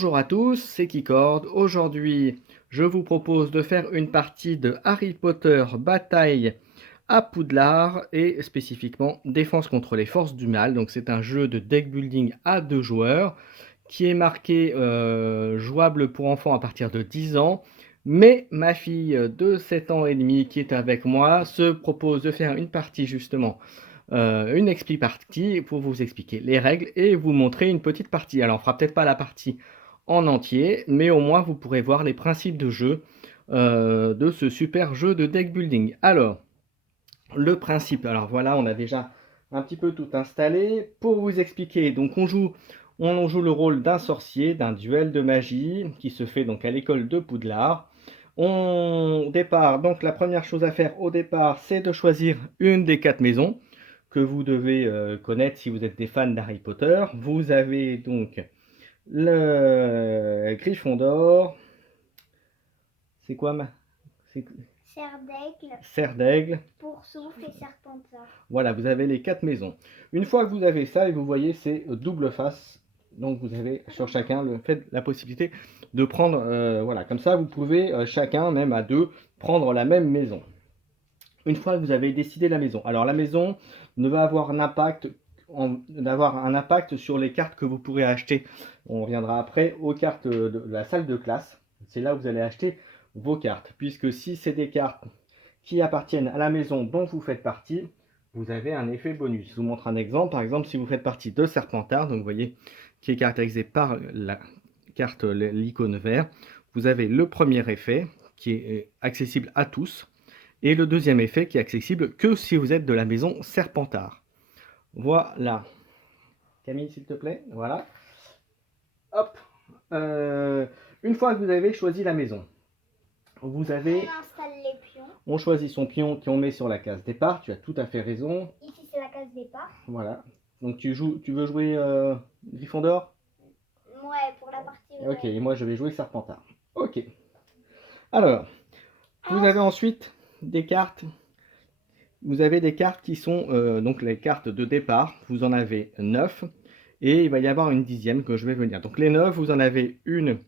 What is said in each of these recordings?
Bonjour à tous, c'est Keycord. Aujourd'hui, je vous propose de faire une partie de Harry Potter Bataille à Poudlard et spécifiquement Défense contre les forces du mal. Donc c'est un jeu de deck building à 2 joueurs qui est marqué jouable pour enfants à partir de 10 ans. Mais ma fille de 7 ans et demi qui est avec moi se propose de faire une partie justement une expli partie pour vous expliquer les règles et vous montrer une petite partie. Alors on fera peut-être pas la partie en entier, mais au moins vous pourrez voir les principes de jeu de ce super jeu de deck building. Alors, le principe, alors voilà, on a déjà un petit peu tout installé. Pour vous expliquer, donc on joue le rôle d'un sorcier, d'un duel de magie qui se fait donc à l'école de Poudlard. On départ, donc la première chose à faire au départ, c'est de choisir une des 4 maisons que vous devez connaître si vous êtes des fans d'Harry Potter. Vous avez donc le Gryffondor. C'est quoi ma... Serre d'aigle. Poursoufle et Serpentard. Voilà, vous avez les 4 maisons. Une fois que vous avez ça, et vous voyez, c'est double face. Donc vous avez sur chacun la possibilité de prendre, voilà, comme ça vous pouvez chacun, même à 2, prendre la même maison. Une fois que vous avez décidé la maison, alors la maison ne va avoir un impact sur les cartes que vous pourrez acheter. On reviendra après aux cartes de la salle de classe. C'est là où vous allez acheter vos cartes, puisque si c'est des cartes qui appartiennent à la maison dont vous faites partie, vous avez un effet bonus. Je vous montre un exemple. Par exemple, si vous faites partie de Serpentard, donc vous voyez qui est caractérisé par la carte, l'icône vert, vous avez le premier effet qui est accessible à tous et le deuxième effet qui est accessible que si vous êtes de la maison Serpentard. Voilà. Camille, s'il te plaît. Voilà. Hop. Une fois que vous avez choisi la maison, vous avez... On installe les pions. On choisit son pion qu'on met sur la case départ. Tu as tout à fait raison. Ici, c'est la case départ. Voilà. Donc tu veux jouer Gryffondor? Ouais, pour la partie. Ok, et moi je vais jouer Serpentard. Ok. Alors, vous avez ensuite des cartes. Vous avez des cartes qui sont donc les cartes de départ. Vous en avez 9. Et il va y avoir une 10e que je vais venir. Donc les 9, vous en avez une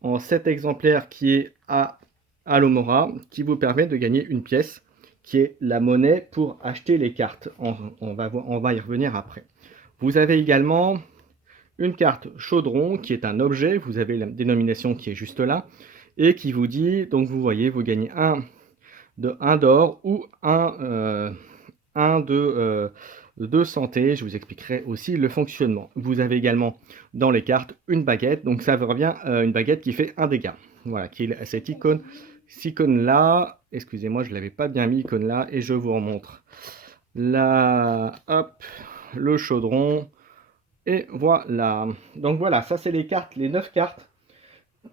en 7 exemplaires qui est à Alomora, qui vous permet de gagner une pièce, qui est la monnaie pour acheter les cartes. On va y revenir après. Vous avez également une carte chaudron, qui est un objet. Vous avez la dénomination qui est juste là, et qui vous dit, donc vous voyez, vous gagnez un d'or ou un de santé. Je vous expliquerai aussi le fonctionnement. Vous avez également dans les cartes une baguette, donc ça revient une baguette qui fait un dégât. Voilà, qui est cette icône là. Excusez-moi, je ne l'avais pas bien mis, icône là, et je vous remontre. Là, hop, le chaudron, et voilà. Donc voilà, ça c'est les cartes, les 9 cartes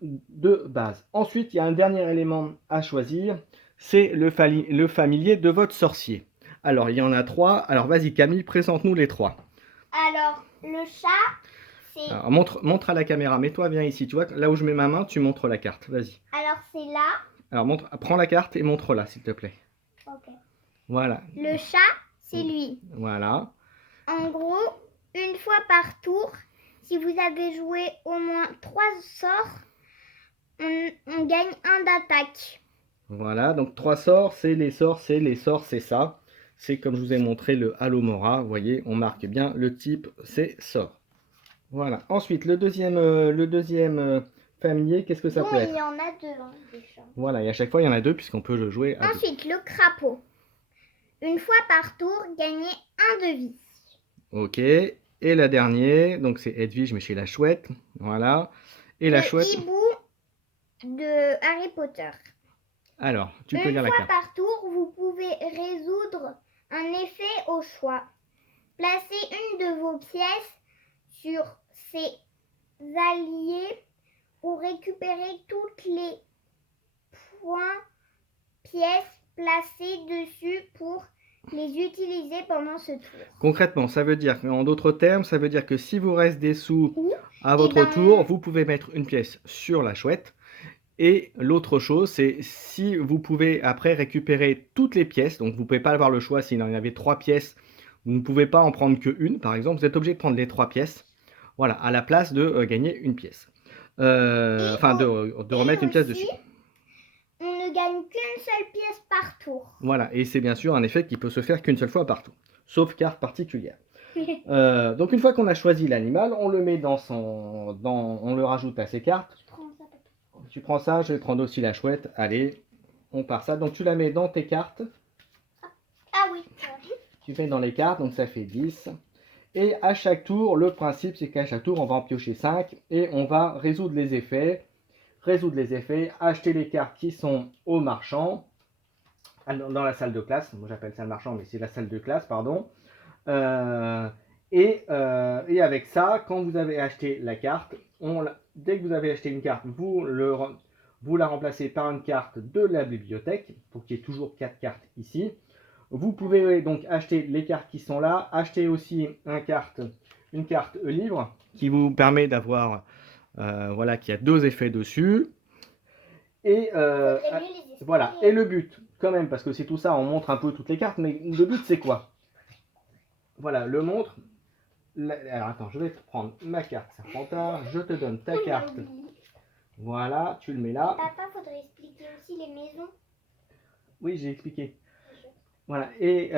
de base. Ensuite, il y a un dernier élément à choisir, c'est le familier de votre sorcier. Alors, il y en a 3. Alors, vas-y Camille, présente-nous les 3. Alors, le chat, c'est... Alors, montre à la caméra. Mets-toi bien ici. Tu vois, là où je mets ma main, tu montres la carte. Vas-y. Alors, c'est là. Alors, prends la carte et montre-la, s'il te plaît. Ok. Voilà. Le chat, c'est lui. Voilà. En gros, une fois par tour, si vous avez joué au moins 3 sorts, on gagne un d'attaque. Voilà, donc 3 sorts, c'est ça. C'est comme je vous ai montré le Alomora. Vous voyez, on marque bien le type, c'est sort. Voilà. Ensuite, le deuxième familier, qu'est-ce que ça peut être? Il y en a 2, hein, déjà. Voilà, et à chaque fois, il y en a 2 puisqu'on peut le jouer à 2. Ensuite, le crapaud. Une fois par tour, gagner un de vie. Ok. Et la dernière, donc c'est Edwige, mais chez la chouette. Voilà. Et la chouette. Le hibou de Harry Potter. Alors, tu peux lire la carte. Une fois par tour, vous pouvez résoudre un effet au choix. Placez une de vos pièces sur ses alliés ou récupérez toutes les pièces placées dessus pour les utiliser pendant ce tour. Concrètement, ça veut dire, en d'autres termes, ça veut dire que si vous reste des sous à votre tour, vous pouvez mettre une pièce sur la chouette. Et l'autre chose, c'est si vous pouvez après récupérer toutes les pièces, donc vous ne pouvez pas avoir le choix s'il en avait 3 pièces, vous ne pouvez pas en prendre qu'une, par exemple, vous êtes obligé de prendre les 3 pièces, voilà, à la place de gagner une pièce. enfin de remettre une pièce dessus. On ne gagne qu'une seule pièce par tour. Voilà, et c'est bien sûr un effet qui peut se faire qu'une seule fois par tour, sauf carte particulière. Donc une fois qu'on a choisi l'animal, on le met on le rajoute à ses cartes. Tu prends ça, je vais prendre aussi la chouette. Allez, on part ça. Donc tu la mets dans tes cartes. Ah oui. Tu mets dans les cartes, donc ça fait 10. Et à chaque tour, le principe c'est qu'à chaque tour, on va en piocher 5 et on va résoudre les effets. Acheter les cartes qui sont au marchand, dans la salle de classe. Moi j'appelle ça le marchand, mais c'est la salle de classe, pardon. Et avec ça, quand vous avez acheté la carte, dès que vous avez acheté une carte, vous la remplacez par une carte de la bibliothèque, pour qu'il y ait toujours 4 cartes ici. Vous pouvez donc acheter les cartes qui sont là, acheter aussi une carte livre, qui vous permet d'avoir, voilà, qui a 2 effets dessus. Et voilà, et le but, quand même, parce que c'est tout ça, on montre un peu toutes les cartes, mais le but c'est quoi? Voilà, le montre. Alors attends, je vais te prendre ma carte Serpentard, je te donne ta carte. Voilà, tu le mets là. Papa, faudrait expliquer aussi les maisons. Oui, j'ai expliqué. Voilà, et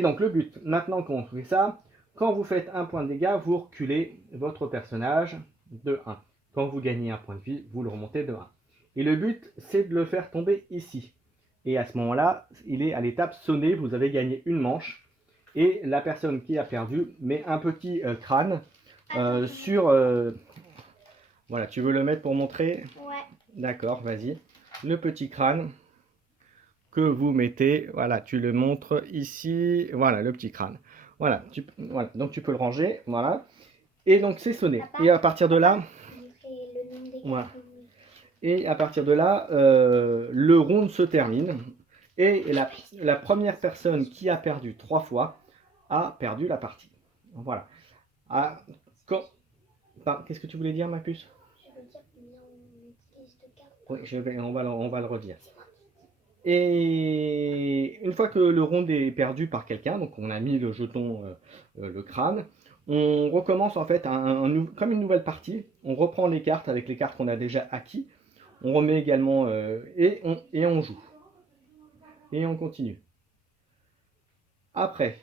donc le but, maintenant qu'on fait ça, quand vous faites un point de dégâts, vous reculez votre personnage de 1. Quand vous gagnez un point de vie, vous le remontez de 1. Et le but, c'est de le faire tomber ici. Et à ce moment-là, il est à l'étape sonné, vous avez gagné une manche. Et la personne qui a perdu met un petit crâne sur... Voilà, tu veux le mettre pour montrer? Ouais. D'accord, vas-y. Le petit crâne que vous mettez, voilà, tu le montres ici, voilà, le petit crâne. Voilà, voilà, donc tu peux le ranger, voilà. Et donc c'est sonné. Papa, et à partir de là... le nom des voilà. Et à partir de là, le round se termine. Et la première personne qui a perdu 3 fois a perdu la partie. Voilà. Qu'est-ce que tu voulais dire, ma puce? Je veux dire combien on utilise de cartes. Oui, on va le redire. Et une fois que le round est perdu par quelqu'un, donc on a mis le jeton, le crâne, on recommence en fait comme une nouvelle partie. On reprend les cartes avec les cartes qu'on a déjà acquis. On remet également et on joue. Et on continue. Après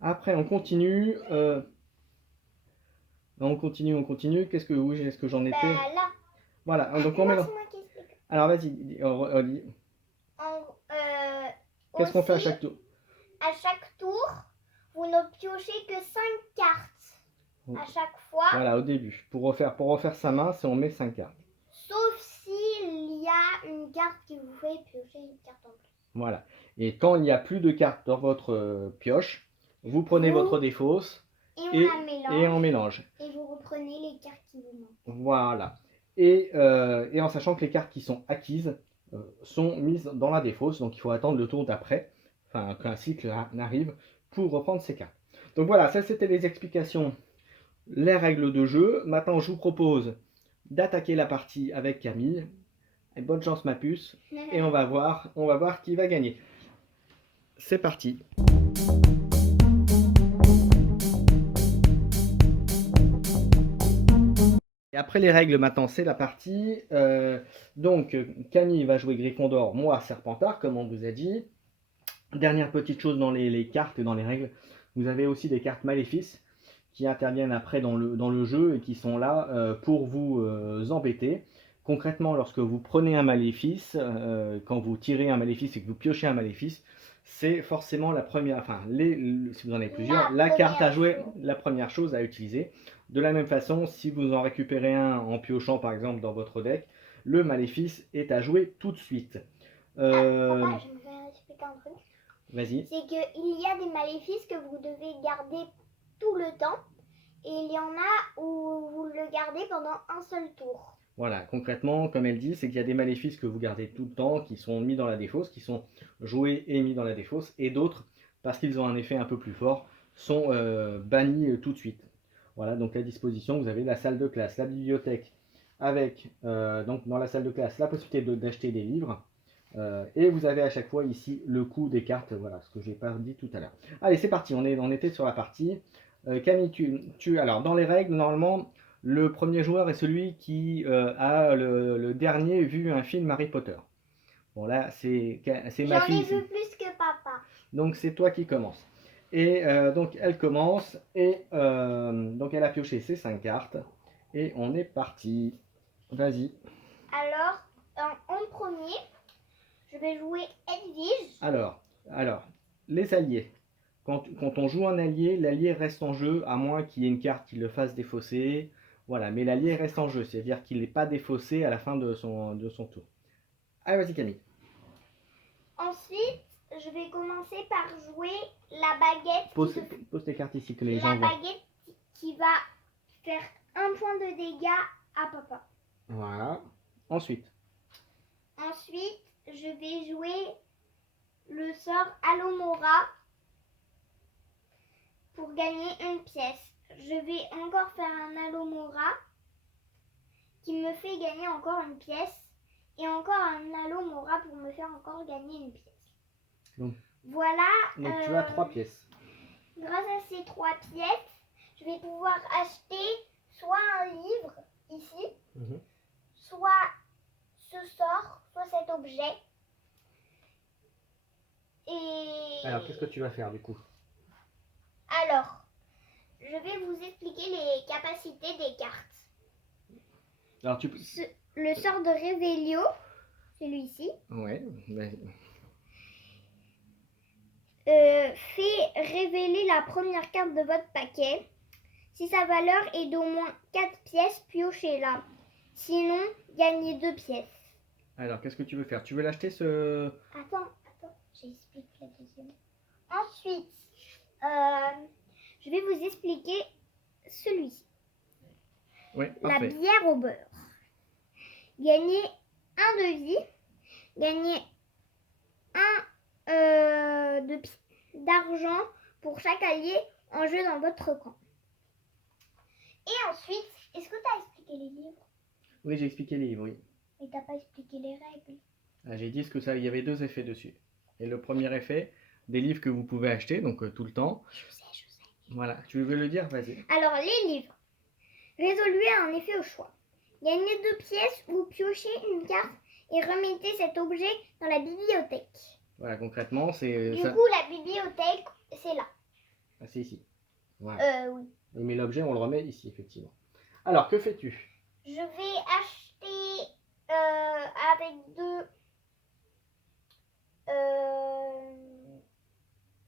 on continue. On continue. Qu'est-ce que j'en étais? Là. Voilà, donc on met. Alors vas-y, qu'est-ce qu'on fait à chaque tour? À chaque tour, vous ne piochez que 5 cartes à chaque fois. Voilà, au début. Pour refaire sa main, on met 5 cartes. Sauf s'il y a une carte qui vous fait piocher une carte en plus. Voilà. Et quand il n'y a plus de cartes dans votre pioche, vous prenez votre défausse et on mélange. Et vous reprenez les cartes qui vous manquent. Voilà. Et en sachant que les cartes qui sont acquises sont mises dans la défausse, donc il faut attendre le tour d'après, enfin qu'un cycle arrive pour reprendre ces cartes. Donc voilà, ça c'était les explications, les règles de jeu. Maintenant je vous propose d'attaquer la partie avec Camille. Et bonne chance ma puce, et on va voir qui va gagner. C'est parti. Et après les règles, maintenant c'est la partie. Donc Camille va jouer Gryffondor, moi Serpentard, comme on vous a dit. Dernière petite chose dans les cartes et dans les règles, vous avez aussi des cartes maléfices qui interviennent après dans le jeu et qui sont là pour vous embêter. Concrètement, lorsque vous prenez un maléfice, quand vous tirez un maléfice et que vous piochez un maléfice, c'est forcément la première, enfin, si vous en avez plusieurs, la carte à jouer, la première chose à utiliser. De la même façon, si vous en récupérez un en piochant par exemple dans votre deck, le maléfice est à jouer tout de suite. Papa, je voudrais expliquer un truc. Vas-y. C'est qu'il y a des maléfices que vous devez garder tout le temps, et il y en a où vous le gardez pendant un seul tour. Voilà, concrètement, comme elle dit, c'est qu'il y a des maléfices que vous gardez tout le temps, qui sont mis dans la défausse, qui sont joués et mis dans la défausse, et d'autres, parce qu'ils ont un effet un peu plus fort, sont bannis tout de suite. Voilà, donc à disposition, vous avez la salle de classe, la bibliothèque, avec, donc dans la salle de classe, la possibilité d'acheter des livres, et vous avez à chaque fois ici le coût des cartes, voilà, ce que j'ai pas dit tout à l'heure. Allez, c'est parti, on était sur la partie. Camille, alors dans les règles, normalement, Le premier joueur est celui qui a le dernier vu un film Harry Potter. Bon là, c'est ma J'en ai fille. vu plus que papa. Donc c'est toi qui commence. Et donc elle commence et donc elle a pioché ses 5 cartes. Et on est parti. Vas-y. Alors, en premier, je vais jouer Edwige. Alors, les alliés. Quand on joue un allié, l'allié reste en jeu, à moins qu'il y ait une carte qui le fasse défausser. Voilà, mais l'allié reste en jeu, c'est-à-dire qu'il n'est pas défaussé à la fin de son tour. Allez, vas-y Camille. Ensuite, je vais commencer par jouer la baguette. Pose tes cartes ici que les gens La voient. baguette qui va faire 1 point de dégâts à papa. Voilà. Ensuite, je vais jouer le sort Alomora pour gagner une pièce. Je vais encore faire un Alomora qui me fait gagner encore une pièce et encore un Alomora pour me faire encore gagner une pièce. Donc, voilà. donc tu as 3 pièces. Grâce à ces 3 pièces, je vais pouvoir acheter soit un livre ici, soit ce sort, soit cet objet. Et Alors, qu'est-ce que tu vas faire du coup? alors, je vais vous expliquer les capacités des cartes. Alors, Le sort de Révélio, celui-ci, ouais, fait révéler la première carte de votre paquet. Si sa valeur est d'au moins 4 pièces, piochez-la. Sinon, gagnez 2 pièces. Alors, qu'est-ce que tu veux faire? Tu veux l'acheter ce... Attends, j'explique la deuxième. Ensuite, je vais vous expliquer celui-ci. Oui, La parfait. bière au beurre. Gagnez 1 de vie, gagnez 1 d'argent pour chaque allié en jeu dans votre camp. Et ensuite, est-ce que tu as expliqué les livres? Oui, j'ai expliqué les livres, oui. Mais t'as pas expliqué les règles. J'ai dit il y avait 2 effets dessus. Et le premier effet, des livres que vous pouvez acheter, donc tout le temps. Je sais. Voilà, tu veux le dire? Vas-y. Alors, les livres. Résolvez un effet au choix. Gagnez 2 pièces ou piochez une carte et remettez cet objet dans la bibliothèque. Voilà, concrètement, c'est... Du coup, la bibliothèque, c'est là. Ah, c'est ici. Voilà. Oui. Mais l'objet, on le remet ici, effectivement. Alors, que fais-tu? Je vais acheter avec 2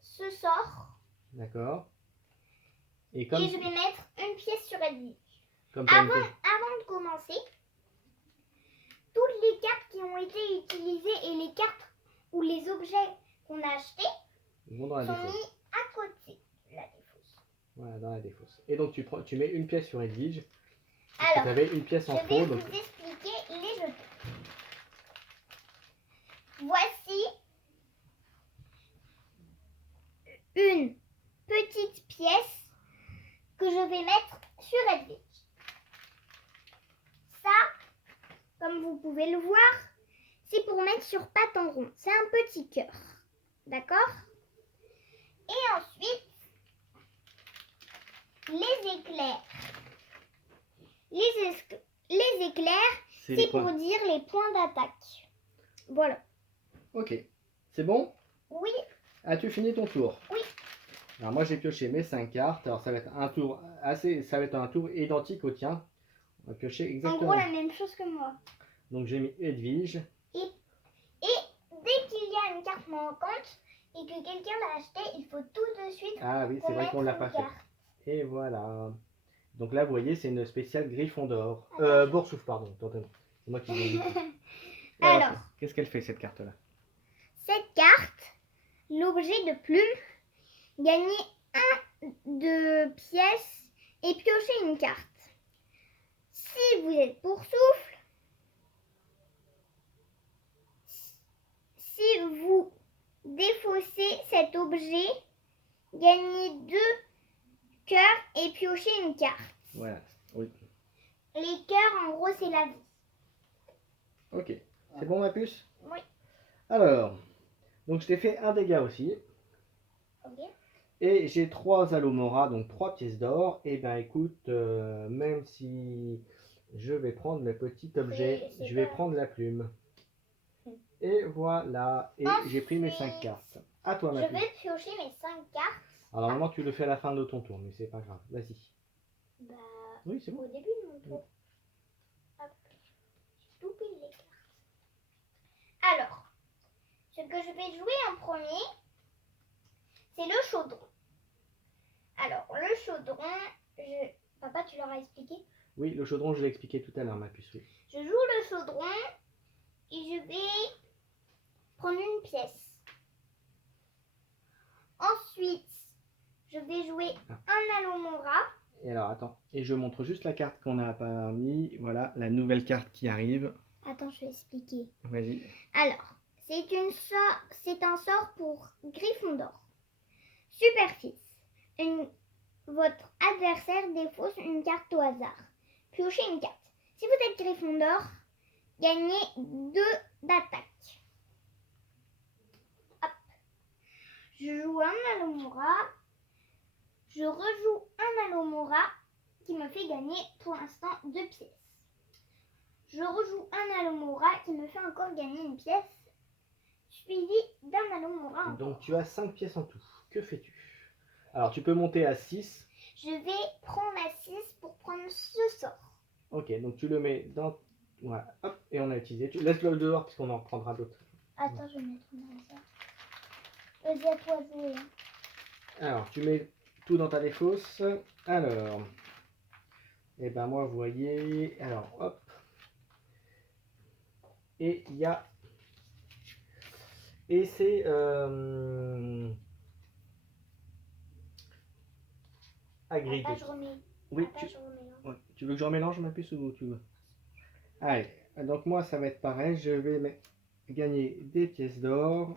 ce sort. D'accord. Et Et je vais mettre une pièce sur Edwige. Avant de commencer, toutes les cartes qui ont été utilisées et les cartes ou les objets qu'on a achetés sont mis à côté de la défausse. Voilà, dans la défausse. Et donc tu mets une pièce sur Edwige. Alors, tu avais une pièce en trop. Je vais vous expliquer les jetons. Voici une petite pièce que je vais mettre sur Edwige. Ça, comme vous pouvez le voir, c'est pour mettre sur patte en rond. C'est un petit cœur. D'accord? Et ensuite, les éclairs. Les éclairs, c'est pour dire les points d'attaque. Voilà. Ok. C'est bon? Oui. As-tu fini ton tour? Oui. Alors moi j'ai pioché mes 5 cartes. Alors ça va être un tour identique au tien. On va piocher exactement. En gros la même chose que moi. Donc j'ai mis Edwige. Et dès qu'il y a une carte manquante et que quelqu'un l'a acheté, il faut tout de suite. Ah oui, c'est vrai qu'on l'a pas fait. Et voilà. Donc là vous voyez c'est une spéciale Gryffondor. Boursouf pardon. C'est moi qui l'ai dit. Alors, qu'est-ce qu'elle fait cette carte là? Cette carte, l'objet de plume, gagner 1 de pièces et piocher une carte. Si vous êtes Boursoufle, si vous défaussez cet objet, gagnez 2 cœurs et piochez une carte. Voilà, oui. Les cœurs, en gros, c'est la vie. Ok, c'est bon ma puce? Oui. Alors, donc je t'ai fait un dégât aussi. Ok. Et j'ai 3 Alomora, donc 3 pièces d'or. Et ben écoute, même si je vais prendre mes petits objets, c'est je vais pas- prendre la plume. Mm. Et voilà, et j'ai pris mes 5 Ensuite, cartes. À toi, ma Je puce. vais piocher mes 5 cartes. Alors normalement tu le fais à la fin de ton tour, mais c'est pas grave. Vas-y. Bah, Oui, c'est bon. au début de mon tour. Hop, j'ai tout pile les cartes. Alors, ce que je vais jouer en premier, c'est le chaudron. Alors, le chaudron, papa, tu leur as expliqué? Oui, le chaudron, je l'ai expliqué tout à l'heure, ma puce. Oui. Je joue le chaudron et je vais prendre une pièce. Ensuite, je vais jouer un Alomora. Et alors, attends. Et je montre juste la carte qu'on a pas mis. Voilà, la nouvelle carte qui arrive. Attends, je vais expliquer. Vas-y. Alors, c'est un sort pour Gryffondor. Superficie. Votre adversaire défausse une carte au hasard. Piochez une carte. Si vous êtes Gryffondor, gagnez 2 d'attaque. Hop. Je joue un Alomora. Je rejoue un Alomora qui me fait gagner pour l'instant 2 pièces. Je rejoue un Alomora qui me fait encore gagner une pièce, suivi d'un Alomora encore. Donc tu as 5 pièces en tout. Que fais-tu? Alors tu peux monter à 6. Je vais prendre la 6 pour prendre ce sort. Ok, donc tu le mets dans... Voilà, hop, et on a utilisé. Laisse-le dehors puisqu'on en reprendra d'autres. Attends, je vais mettre mon hasard. Vas-y, à toi de jouer. Alors, tu mets tout dans ta défausse. Alors, et ben moi, vous voyez, alors, hop. Et il y a... Et c'est... Hagrid. Papa, je remets. Oui, Papa, je remets. ouais. Tu veux que je remélange ma puce ou tu veux? Allez, donc moi, ça va être pareil. Je vais gagner des pièces d'or.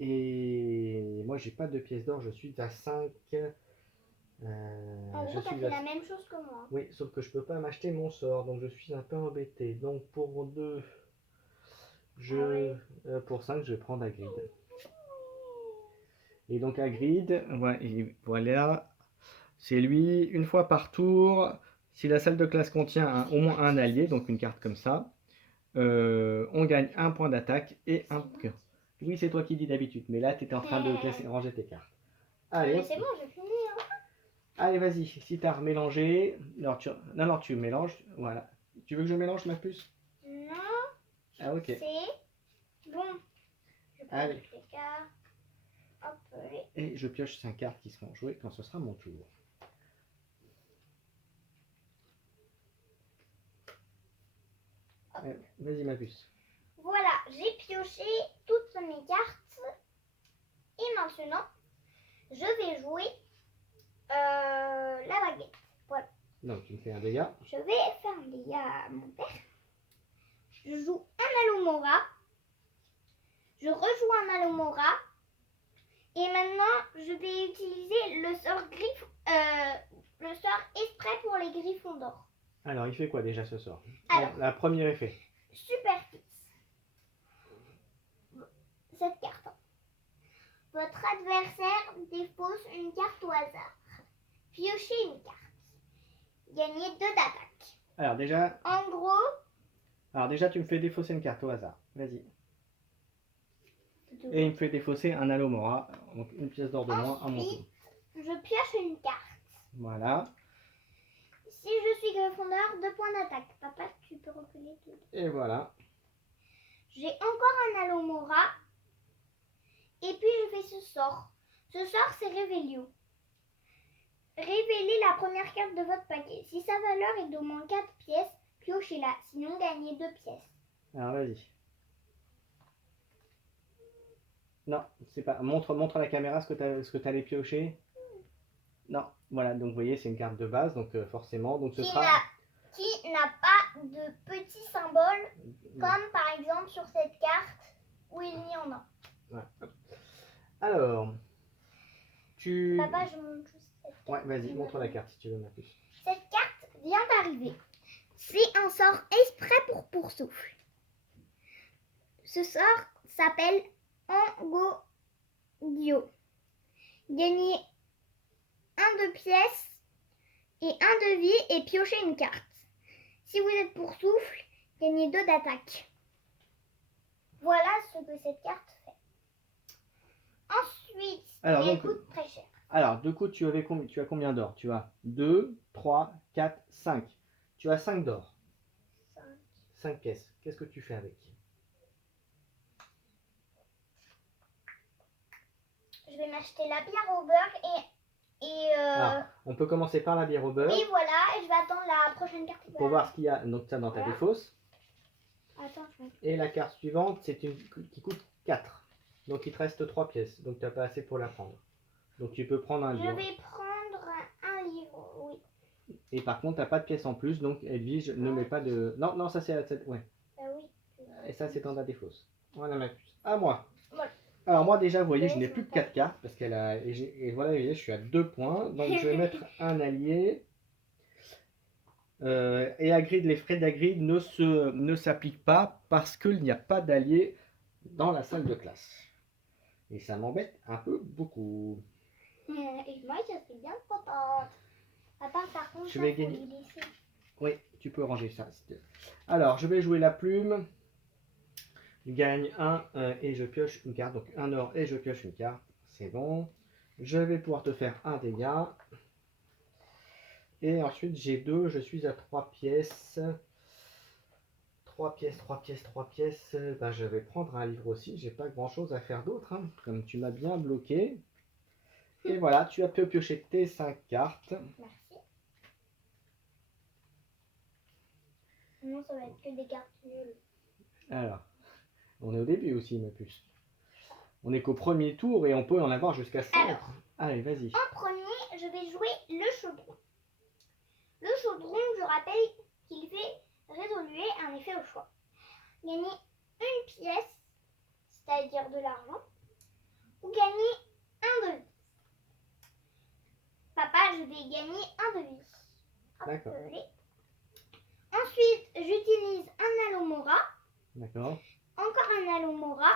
Et moi, j'ai pas de pièces d'or. Je suis à 5. En gros, t'as fait la même chose que moi. Oui, sauf que je peux pas m'acheter mon sort, donc je suis un peu embêté. Donc pour 2, pour 5, je vais prendre Hagrid. Et donc Hagrid, voilà, c'est lui, une fois par tour, si la salle de classe contient au moins un allié, donc une carte comme ça, on gagne un point d'attaque et un cœur. Oui, c'est toi qui dis d'habitude, mais là tu étais en train de ranger tes cartes. Allez, Mais c'est bon, j'ai fini. Hein. Allez, vas-y, si tu as remélangé, alors tu mélanges, voilà. Tu veux que je mélange ma puce? Non. Ah, ok. C'est bon. Je prends Allez. les cartes. Hop, allez. Et je pioche 5 cartes qui seront jouées quand ce sera mon tour. Vas-y, ma puce. Voilà, j'ai pioché toutes mes cartes. Et maintenant, je vais jouer la baguette. Voilà. Donc, tu me fais un dégât. Je vais faire un dégât à mon père. Je joue un Alomora. Je rejoue un Alomora. Et maintenant, je vais utiliser le sort exprès pour les Gryffondors. Alors, il fait quoi déjà ce sort? Alors, la première effet. Superficie. Cette carte. Votre adversaire défausse une carte au hasard. Piochez une carte. Gagnez 2 d'attaque. Alors déjà, En gros, tu me fais défausser une carte au hasard. Vas-y. Et il me fait défausser un Alomora. Donc une pièce d'or de moins à mon tour. je pioche une carte. Voilà. Si je suis Gryffondor, 2 points d'attaque. Papa, tu peux reculer tout. Et voilà. J'ai encore un Alomora. Et puis je fais ce sort. Ce sort, c'est Révélio. Révélez la première carte de votre paquet. Si sa valeur est d'au moins 4 pièces, piochez-la. Sinon, gagnez 2 pièces. Alors vas-y. Non, c'est pas. Montre à la caméra ce que tu allais piocher. Non, voilà, donc vous voyez, c'est une carte de base, donc forcément, donc ce sera... Qui n'a pas de petits symboles, comme par exemple sur cette carte, où il y en a. Ouais. Alors, Papa, je montre juste cette carte. Ouais, vas-y, montre la carte si tu veux, ma puce. Cette carte vient d'arriver. C'est un sort exprès pour Poursoufle. Ce sort s'appelle Angogyo. gagnez un de pièces et un de vie et piochez une carte. Si vous êtes pour souffle, gagnez 2 d'attaque. Voilà ce que cette carte fait. Ensuite, Alors, elle donc, coûte très cher. alors, de coup, tu as combien d'or? Tu as 2, 3, 4, 5. Tu as 5 d'or. 5 pièces. Qu'est-ce que tu fais avec? Je vais m'acheter la bière au beurre Ah, on peut commencer par la bière au beurre et voilà, et je vais attendre la prochaine carte. pour voir ce qu'il y a donc, ça dans ta Voilà. défausse. Attends, je vais... Et la carte suivante, c'est une qui coûte 4. Donc il te reste 3 pièces. Donc tu n'as pas assez pour la prendre. Donc tu peux prendre un Je livre. vais prendre un livre, oui. Et par contre, tu n'as pas de pièces en plus. Donc Edwige ne met pas de. Non, non, ça c'est. Ouais. Oui. Et ça c'est dans ta défausse. Voilà ma puce. À moi. Voilà. Alors moi déjà, vous voyez, je n'ai plus que 4 cartes. Parce qu'elle a. Et voilà, vous voyez, je suis à 2 points. Donc je vais mettre un allié. Et Hagrid, les frais d'Hagrid ne s'appliquent pas parce qu'il n'y a pas d'allié dans la salle de classe. Et ça m'embête un peu beaucoup. Et moi, je suis bien contente. Papa, par contre, Je vais ça, faut gagner. lui laisser. Oui, tu peux ranger ça. Alors, je vais jouer la plume. Je gagne 1 et je pioche une carte. Donc 1 or et je pioche une carte. C'est bon. Je vais pouvoir te faire un dégât. Et ensuite, j'ai 2. Je suis à 3 pièces. 3 pièces, 3 pièces, 3 pièces. Ben, je vais prendre un livre aussi. J'ai pas grand chose à faire d'autre. Hein, comme tu m'as bien bloqué. Et voilà, tu as pu piocher tes 5 cartes. Merci. Non, ça va être que des cartes nulles. Alors, on est au début aussi, ma puce. On est qu'au premier tour et on peut en avoir jusqu'à 5. Alors. Allez, vas-y. En premier, je vais jouer le chaudron. Le chaudron, je rappelle qu'il fait résoluer un effet au choix. Gagner une pièce, c'est-à-dire de l'argent, ou gagner un de vie. Papa, je vais gagner un de vie. D'accord. Ensuite, j'utilise un Allomora, D'accord. encore un Allomora,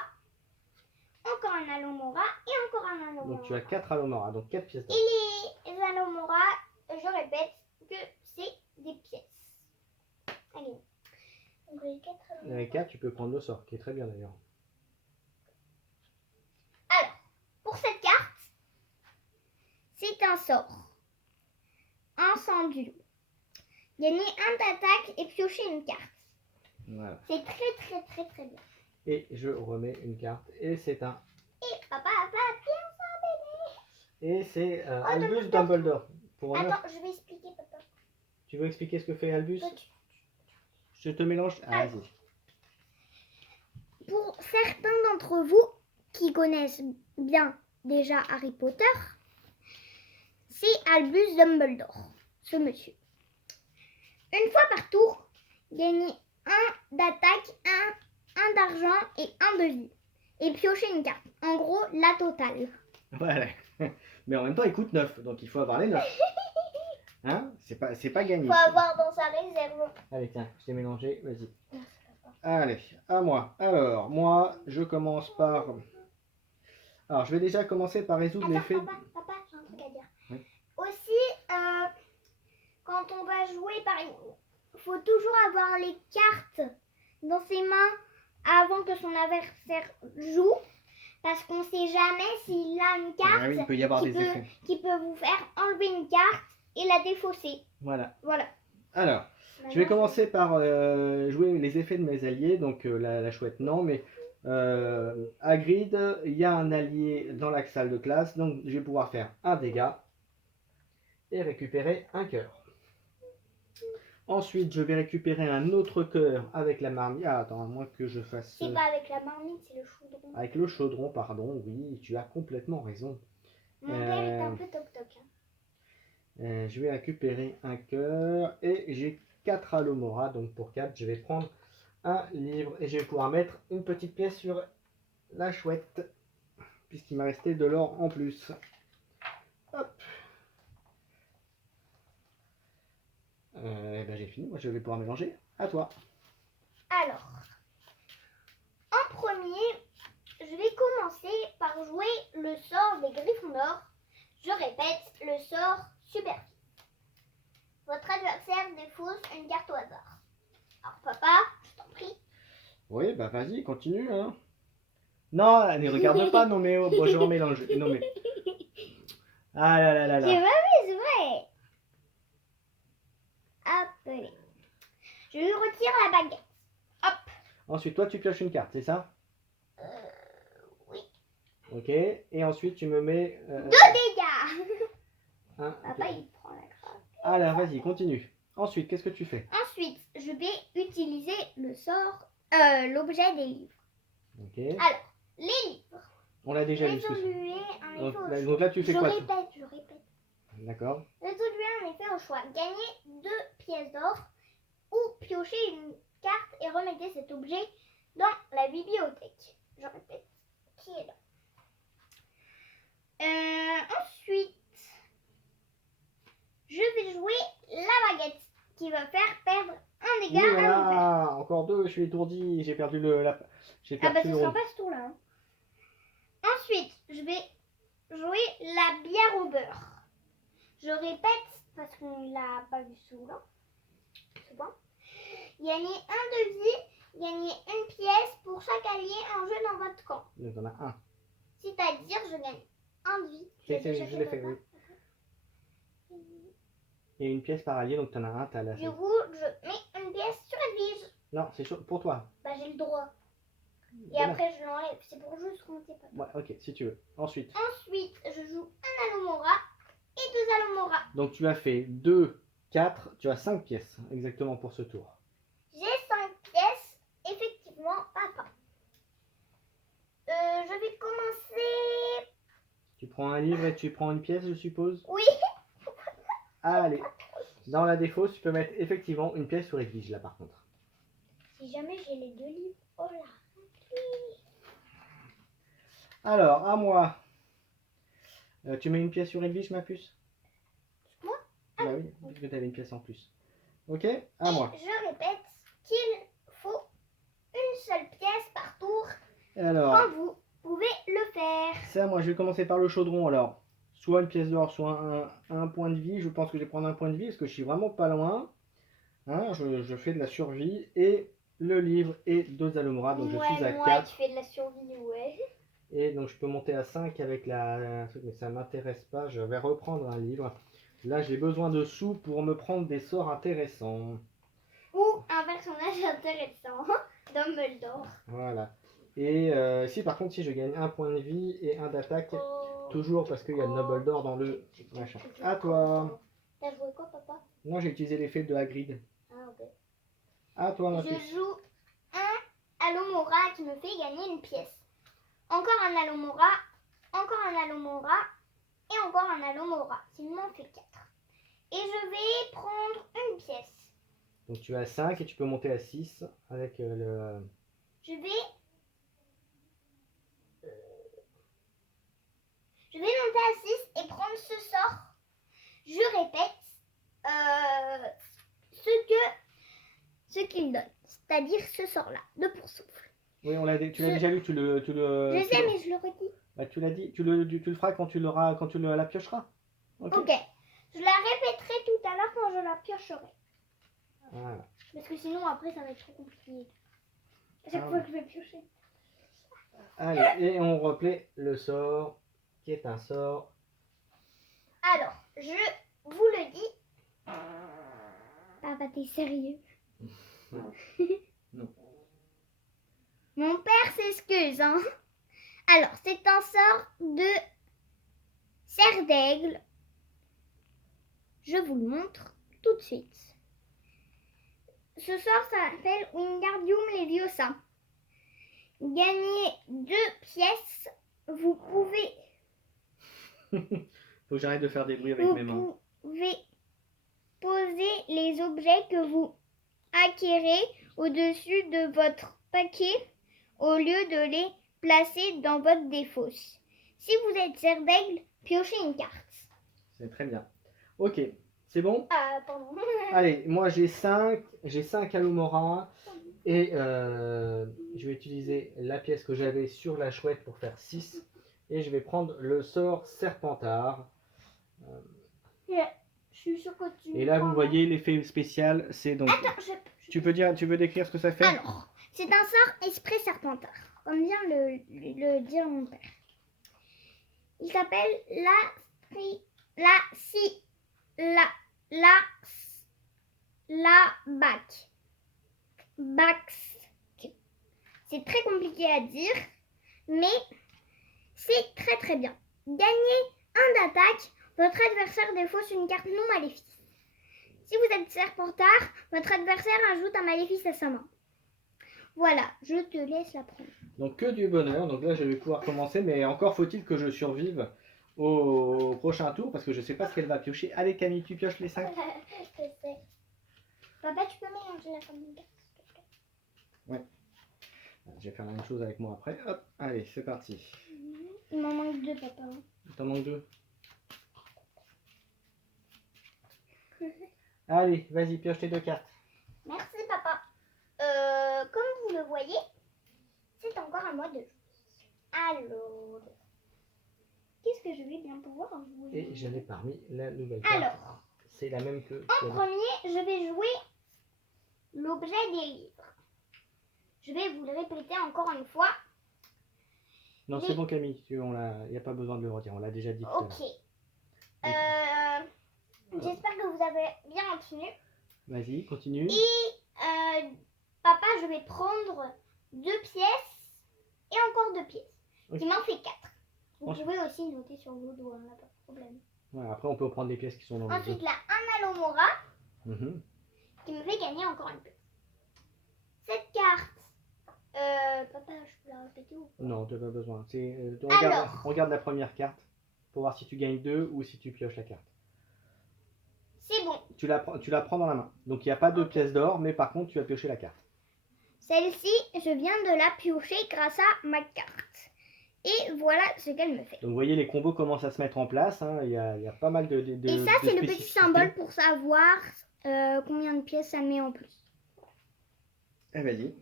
encore un Allomora et encore un Allomora. Donc tu as 4 Allomora, donc 4 pièces d'or. Et les Allomora, je répète que c'est des pièces. Allez. Donc les 4 Allomora. Avec 4, tu peux prendre le sort, qui est très bien d'ailleurs. Alors, pour cette carte, c'est un sort. Incendie. Gagner un d'attaque et piocher une carte. Voilà. C'est très bien. Et je remets une carte. Et c'est un. Et papa va bien s'embêter. Et c'est Oh, Albus Dumbledore. Pour honneur. Attends, je vais expliquer, papa. Tu veux expliquer ce que fait Albus? Ok. Je te mélange. Ah, vas-y. Pour certains d'entre vous qui connaissent bien déjà Harry Potter, c'est Albus Dumbledore, ce monsieur. Une fois par tour, gagnez un d'attaque, un d'argent et un de vie. Et piochez une carte. En gros, la totale. Voilà. Mais en même temps, il coûte 9, donc il faut avoir les 9. Hein? C'est pas gagné. Faut avoir dans sa réserve. Allez, tiens, je t'ai mélangé, vas-y. Allez, à moi. Alors, moi, je commence par... Alors, je vais déjà commencer par résoudre l'effet... Papa, j'ai un truc à dire. Oui. Aussi, quand on va jouer, par exemple, faut toujours avoir les cartes dans ses mains avant que son adversaire joue. Parce qu'on ne sait jamais s'il a une carte Ah oui, il peut y avoir des effets. qui peut vous faire enlever une carte et la défausser. Voilà. Voilà. Alors, je vais commencer par jouer les effets de mes alliés. Donc la chouette, non, mais Hagrid, il y a un allié dans la salle de classe. Donc je vais pouvoir faire un dégât et récupérer un cœur. Ensuite, je vais récupérer un autre cœur avec la marmite. Ah, attends, à moins que je fasse... C'est pas avec la marmite, c'est le chaudron. Avec le chaudron, pardon, oui, tu as complètement raison. Mon père est un peu toc-toc. Je vais récupérer un cœur et j'ai 4 Allomora, donc pour 4, je vais prendre un livre et je vais pouvoir mettre une petite pièce sur la chouette, puisqu'il m'a resté de l'or en plus. Hop. Ben j'ai fini, moi je vais pouvoir mélanger. À toi. Alors, en premier, je vais commencer par jouer le sort des Gryffondors Je répète le sort super. Votre adversaire défausse une carte au hasard. Alors papa, je t'en prie. Oui, bah vas-y, continue. Hein. Non, ne regarde pas, non mais oh, bon, je remets l'enjeu. Non mais. Ah là là là C'est là. vrai, c'est vrai. Hop, allez. Je retire la baguette. Hop. Ensuite, toi, tu pioches une carte, c'est ça? Oui. Ok. Et ensuite, tu me mets. 2 dégâts. Un. Papa, il prend la carte. Alors, vas-y, continue. Ensuite, qu'est-ce que tu fais? Ensuite, je vais utiliser le sort, l'objet des livres. Ok. Alors, les livres. On l'a déjà vu. Résoluer un effet au choix. Donc là, tu fais je quoi? répète, je répète. D'accord. Résoluer un effet au choix. Gagner 2 pièces d'or ou piocher une carte et remettez cet objet dans la bibliothèque. Je répète, qui est là. Ensuite, je vais jouer la baguette qui va faire perdre un dégât à mon père. Ah, encore 2, je suis étourdi. J'ai perdu le. J'ai Ah bah perdu ce le. sera pas ce tour là. Hein. Ensuite, je vais jouer la bière au beurre. Je répète parce qu'on l'a pas vu souvent. Souvent. Gagner 1 de vie, gagner une pièce pour chaque allié en jeu dans votre camp. Donc, on a un. C'est-à-dire, je gagne 1 de vie. Je l'ai fait, oui. Et une pièce par allié, donc tu en as un, tu as la. Du coup, je mets une pièce sur Edwige. Non, c'est pour toi. Bah, j'ai le droit. Et Voilà. après, je l'enlève. C'est pour juste compter pas. Ouais, ok, si tu veux. Ensuite. Ensuite, je joue un Alomora et 2 Alomora. Donc tu as fait 2, 4, tu as 5 pièces exactement pour ce tour. J'ai 5 pièces, effectivement, papa. Je vais commencer. Tu prends un livre et tu prends une pièce, je suppose? Oui. Allez. Dans la défausse, tu peux mettre effectivement une pièce sur Edwige là par contre. Si jamais j'ai les 2 livres, oh là. Alors, à moi. Tu mets une pièce sur Edwige, ma puce? Moi? Bah oui, parce que tu avais une pièce en plus. Ok, à moi. Je répète qu'il faut une seule pièce par tour Alors, quand vous pouvez le faire. c'est à moi, je vais commencer par le chaudron alors. Soit une pièce d'or, soit un point de vie. Je pense que je vais prendre un point de vie parce que je suis vraiment pas loin. Hein, je fais de la survie. Et le livre et 2 Alomora, donc je suis à 4. Tu fais de la survie, ouais. Et donc je peux monter à 5 avec la... Mais ça m'intéresse pas, je vais reprendre un livre. Là j'ai besoin de sous pour me prendre des sorts intéressants. Ou un personnage intéressant, Dumbledore. Voilà. Et si par contre si je gagne un point de vie et un d'attaque, toujours parce qu'il y a le Dumbledore dans le machin. À toi. T'as joué quoi, papa? Non, j'ai utilisé l'effet de Hagrid. Ah, ok. À toi, ma Je fille. joue un Alomora qui me fait gagner une pièce. Encore un Alomora, encore un Alomora et encore un Alomora. Il m'en fait 4. Et je vais prendre une pièce. Donc tu as 5 et tu peux monter à 6 avec le... Je vais monter à 6 et prendre ce sort. Je répète ce qu'il donne. C'est-à-dire ce sort-là, de poursoufle. Oui, tu l'as déjà lu, Je sais, mais je le redis. Bah, tu l'as dit, tu le feras quand tu la piocheras. Ok. Je la répéterai tout à l'heure quand je la piocherai. Voilà. Parce que sinon, après, ça va être trop compliqué. À chaque Ah fois ouais. que je vais piocher. Allez, et on replaît le sort, qui est un sort. Alors, je vous le dis. Papa, t'es sérieux? Non. Mon père s'excuse, hein. Alors, c'est un sort de cerf d'aigle. Je vous le montre tout de suite. Ce sort s'appelle Wingardium Leviosa. Gagnez 2 pièces. Vous pouvez Faut que j'arrête de faire des bruits avec mes mains. pouvez poser les objets que vous acquérez au-dessus de votre paquet au lieu de les placer dans votre défausse. Si vous êtes cerf d'aigle, piochez une carte. C'est très bien. Ok, c'est bon? Ah, pardon. Allez, moi j'ai 5 Alomora et je vais utiliser la pièce que j'avais sur la chouette pour faire 6 et je vais prendre le sort Serpentard. Je suis sûre que tu... Et là, vous voyez l'effet spécial, c'est donc... Attends, Tu veux décrire ce que ça fait? Alors, c'est un sort esprit serpentard, comme vient le dire mon père. Il s'appelle la Bax. C'est très compliqué à dire, mais c'est très très bien. Gagnez 1 d'attaque, votre adversaire défausse une carte non maléfique. Si vous êtes serpentard, votre adversaire ajoute un maléfice à sa main. Voilà, je te laisse la prendre. Donc que du bonheur, donc là je vais pouvoir commencer, mais encore faut-il que je survive au prochain tour, parce que je sais pas ce qu'elle va piocher. Allez Camille, tu pioches les 5. Je sais. Papa, tu peux mélanger la commune. Ouais. Je vais faire la même chose avec moi après. Hop, allez, c'est parti. Il m'en manque 2, papa. Il t'en manque 2. Allez, vas-y, pioche tes 2 cartes. Merci, papa. Comme vous le voyez, c'est encore à moi de jouer. Alors, qu'est-ce que je vais bien pouvoir jouer? Et j'avais parmi la nouvelle carte. Alors, c'est la même que... En premier, je vais jouer l'objet des livres. Je vais vous le répéter encore une fois. Non, c'est bon Camille, il n'y a pas besoin de le redire, on l'a déjà dit tout à l'heure. Ok. J'espère que vous avez bien retenu. Vas-y, continue. Et papa, je vais prendre 2 pièces et encore 2 pièces. Ok. Il m'en fait 4. Vous pouvez aussi noter sur vos doigts, pas de problème. Ouais, après, on peut prendre les pièces qui sont dans le Ensuite, là, un Alomora qui me fait gagner encore une pièce. Cette carte, papa, je peux la répéter ou pas? Non, tu n'as pas besoin. Alors. Regarde la première carte pour voir si tu gagnes 2 ou si tu pioches la carte. C'est bon. Tu la prends dans la main. Donc il n'y a pas de pièces d'or, mais par contre tu as pioché la carte. Celle-ci, je viens de la piocher grâce à ma carte. Et voilà ce qu'elle me fait. Donc vous voyez, les combos commencent à se mettre en place. Hein. Il y a pas mal de Et ça, c'est le petit symbole pour savoir combien de pièces ça met en plus. Eh, vas-y.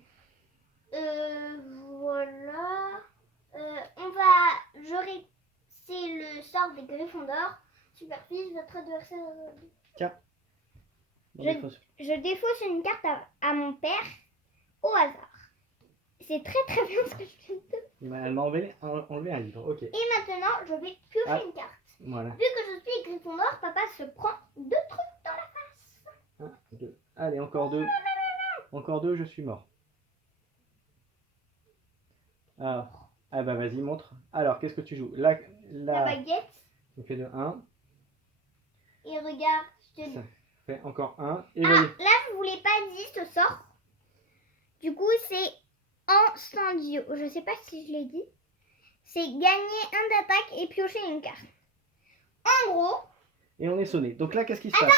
Voilà. C'est le sort des Gryffondors. Supervise votre adversaire. Tiens. Je défausse une carte à mon père au hasard. C'est très très bien ce que je viens de faire. Elle m'a enlevé un livre, ok. Et maintenant, je vais piocher une carte. Voilà. Vu que je suis Gryffondor, papa se prend 2 trucs dans la face. 1, 2. Allez, encore 2. Encore 2, je suis mort. Alors, ah bah vas-y, montre. Alors, qu'est-ce que tu joues? La baguette. On fait de 1. Et regarde, je te dis. Ça fait encore 1. Et là, vas-y. je vous l'ai pas dit ce sort. Du coup, c'est Incendio. Je sais pas si je l'ai dit. C'est gagner 1 d'attaque et piocher une carte. En gros. Et on est sonné. Donc là, qu'est-ce qui se passe?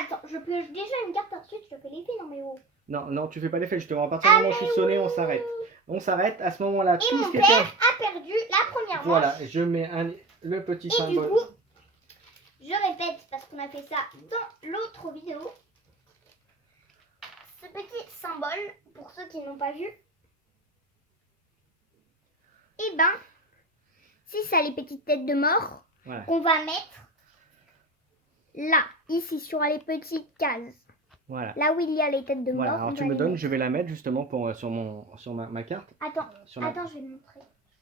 Attends. Je pioche déjà une carte ensuite, je te fais l'effet. Non mais oh. Non, tu fais pas l'effet justement. À partir du moment où je suis sonné, on s'arrête. On s'arrête. À ce moment-là, Et tout mon ce qui père était... a perdu la première manche. Voilà, je mets le petit symbole. Et du coup, je répète parce qu'on a fait ça dans l'autre vidéo. Ce petit symbole, pour ceux qui n'ont pas vu, et ben, c'est ça les petites têtes de mort qu'on va mettre là, ici, sur les petites cases. Voilà. Là où il y a les têtes de mort. Alors tu me donnes, je vais la mettre justement sur ma carte. Attends, je vais le montrer.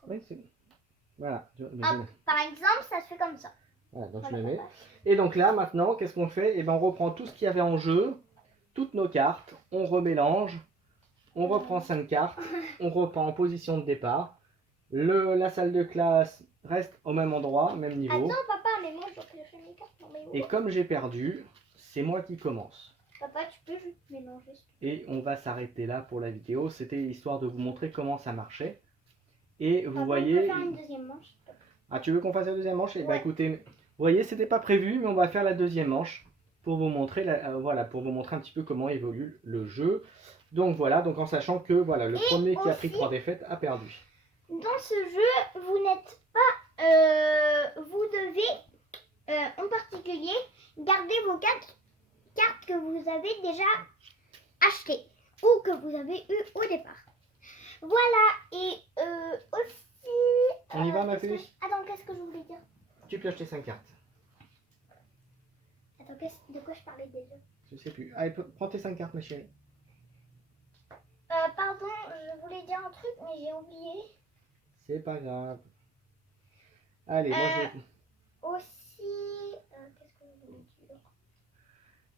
Oui, c'est... Voilà. Par exemple, ça se fait comme ça. Voilà, donc je le mets. Et donc là, maintenant, qu'est-ce qu'on fait? Eh ben, on reprend tout ce qu'il y avait en jeu, toutes nos cartes, on remélange, on reprend 5 cartes, on reprend en position de départ. La salle de classe reste au même endroit, même niveau. Attends, papa, mais moi, je dois piocher mes cartes. Non, mais et comme j'ai perdu, c'est moi qui commence. Papa, tu peux juste mélanger. Et on va s'arrêter là pour la vidéo. C'était histoire de vous montrer comment ça marchait. Et vous voyez... On peut faire une deuxième manche. Ah, tu veux qu'on fasse la deuxième manche? Eh ben, écoutez, vous voyez, c'était pas prévu, mais on va faire la deuxième manche pour vous montrer, pour vous montrer un petit peu comment évolue le jeu. Donc voilà, donc en sachant que voilà, le premier qui a pris 3 défaites a perdu. Dans ce jeu, vous n'êtes pas... vous devez, en particulier, garder vos cartes que vous avez déjà achetées ou que vous avez eues au départ. Voilà, et aussi... On y va, ma puce? Attends, qu'est-ce que je voulais dire? Tu pioches tes 5 cartes. Attends, de quoi je parlais déjà? Je sais plus. Allez, prends tes 5 cartes, ma chérie. Pardon, je voulais dire un truc, mais j'ai oublié. C'est pas grave. Allez, moi je vais... Aussi... qu'est-ce que je voulais dire?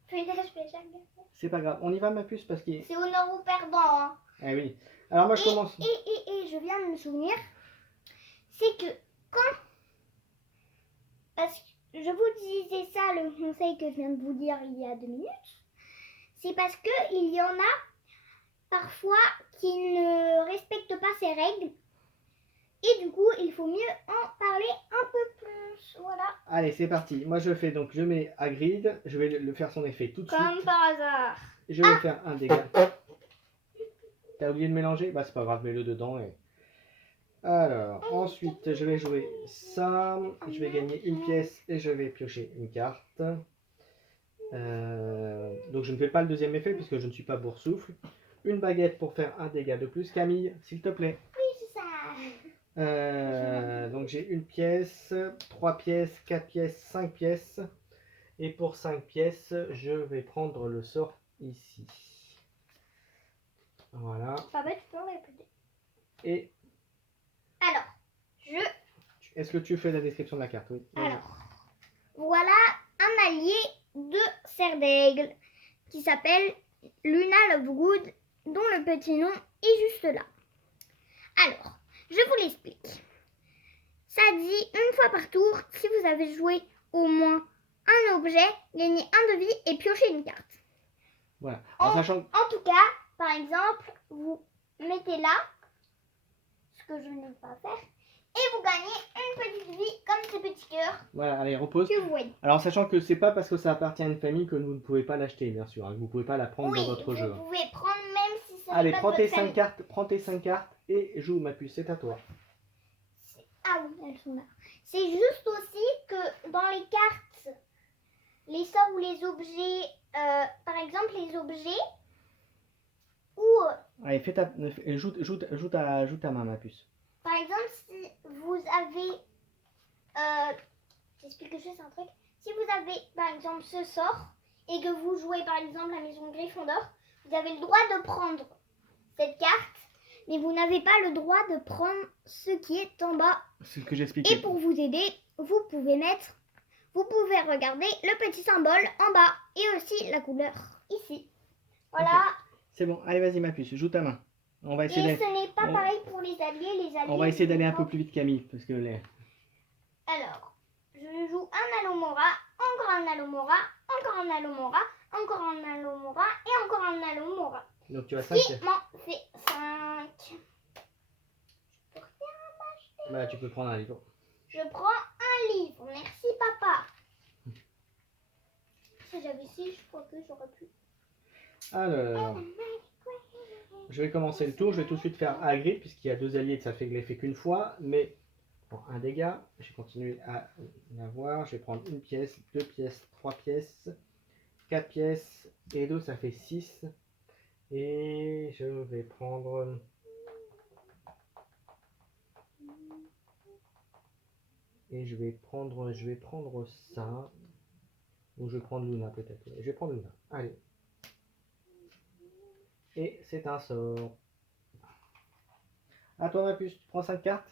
Putain, je vais jamais faire. C'est pas grave. On y va, ma puce, parce qu'il... C'est honneur aux perdants, hein. Eh oui. Alors moi je commence. Et je viens de me souvenir, c'est que quand... Parce que je vous disais ça, le conseil que je viens de vous dire il y a 2 minutes, c'est parce que il y en a parfois qui ne respectent pas ces règles. Et du coup, il faut mieux en parler un peu plus. Voilà. Allez, c'est parti. Moi je fais donc, je mets Hagrid. Je vais le faire son effet tout de Comme suite. par hasard. Je vais faire un dégât. T'as oublié de mélanger? Bah c'est pas grave, mets-le dedans. Et... Alors, ensuite je vais jouer ça. Je vais gagner une pièce et je vais piocher une carte. Donc je ne fais pas le deuxième effet puisque je ne suis pas boursoufle. Une baguette pour faire un dégât de plus. Camille, s'il te plaît. Oui, c'est ça. Donc j'ai une pièce, 3 pièces, 4 pièces, 5 pièces. Et pour 5 pièces, je vais prendre le sort ici. Voilà. Papa, tu peux répéter. Et Alors, est-ce que tu fais la description de la carte? Oui. Alors, voilà un allié de Serre d'Aigle qui s'appelle Luna Lovegood, dont le petit nom est juste là. Alors, je vous l'explique. Ça dit une fois par tour, si vous avez joué au moins un objet, gagnez un de vie et piochez une carte. Voilà. En tout cas, par exemple, vous mettez là, ce que je n'aime pas faire, et vous gagnez une petite vie comme ce petit cœur Voilà, allez, repose. que vous voyez. Alors, sachant que c'est pas parce que ça appartient à une famille que vous ne pouvez pas l'acheter, bien sûr. Hein. Vous ne pouvez pas la prendre dans votre jeu. Vous pouvez prendre même si ça Allez, n'est pas prends de tes votre 5 famille. cartes, prends tes 5 cartes et joue, ma puce, c'est à toi. Ah oui, elles sont là. C'est juste aussi que dans les cartes, les sorts ou les objets, par exemple les objets, ou Allez, joue ta main, ma puce. par exemple si vous avez, j'explique juste un truc, si vous avez par exemple ce sort et que vous jouez par exemple la maison Gryffondor, vous avez le droit de prendre cette carte, mais vous n'avez pas le droit de prendre ce qui est en bas. C'est ce que j'expliquais. Et pour vous aider, vous pouvez regarder le petit symbole en bas et aussi la couleur ici. Voilà. Okay. C'est bon, allez vas-y ma puce, joue ta main. On va essayer et ce n'est pas pareil pour les alliés. On va essayer d'aller un peu plus vite Camille, parce que les... Alors, je joue un Alomora, encore un Alomora, encore un Alomora, encore un Alomora et encore un Alomora. Donc tu as 5 qui m'en fait 5. Bah tu peux prendre un livre. Je prends un livre, merci papa. Si j'avais su, je crois que j'aurais pu. Alors, je vais commencer le tour, je vais tout de suite faire Hagrid, puisqu'il y a 2 alliés et ça fait l'effet qu'une fois, mais bon, un dégât, je vais continuer à l'avoir, je vais prendre une pièce, 2 pièces, 3 pièces, 4 pièces, et 2 ça fait 6, et je vais prendre... Et je vais prendre ça, ou je vais prendre Luna peut-être, je vais prendre Luna, allez. Et c'est un sort. À toi ma puce, tu prends 5 cartes?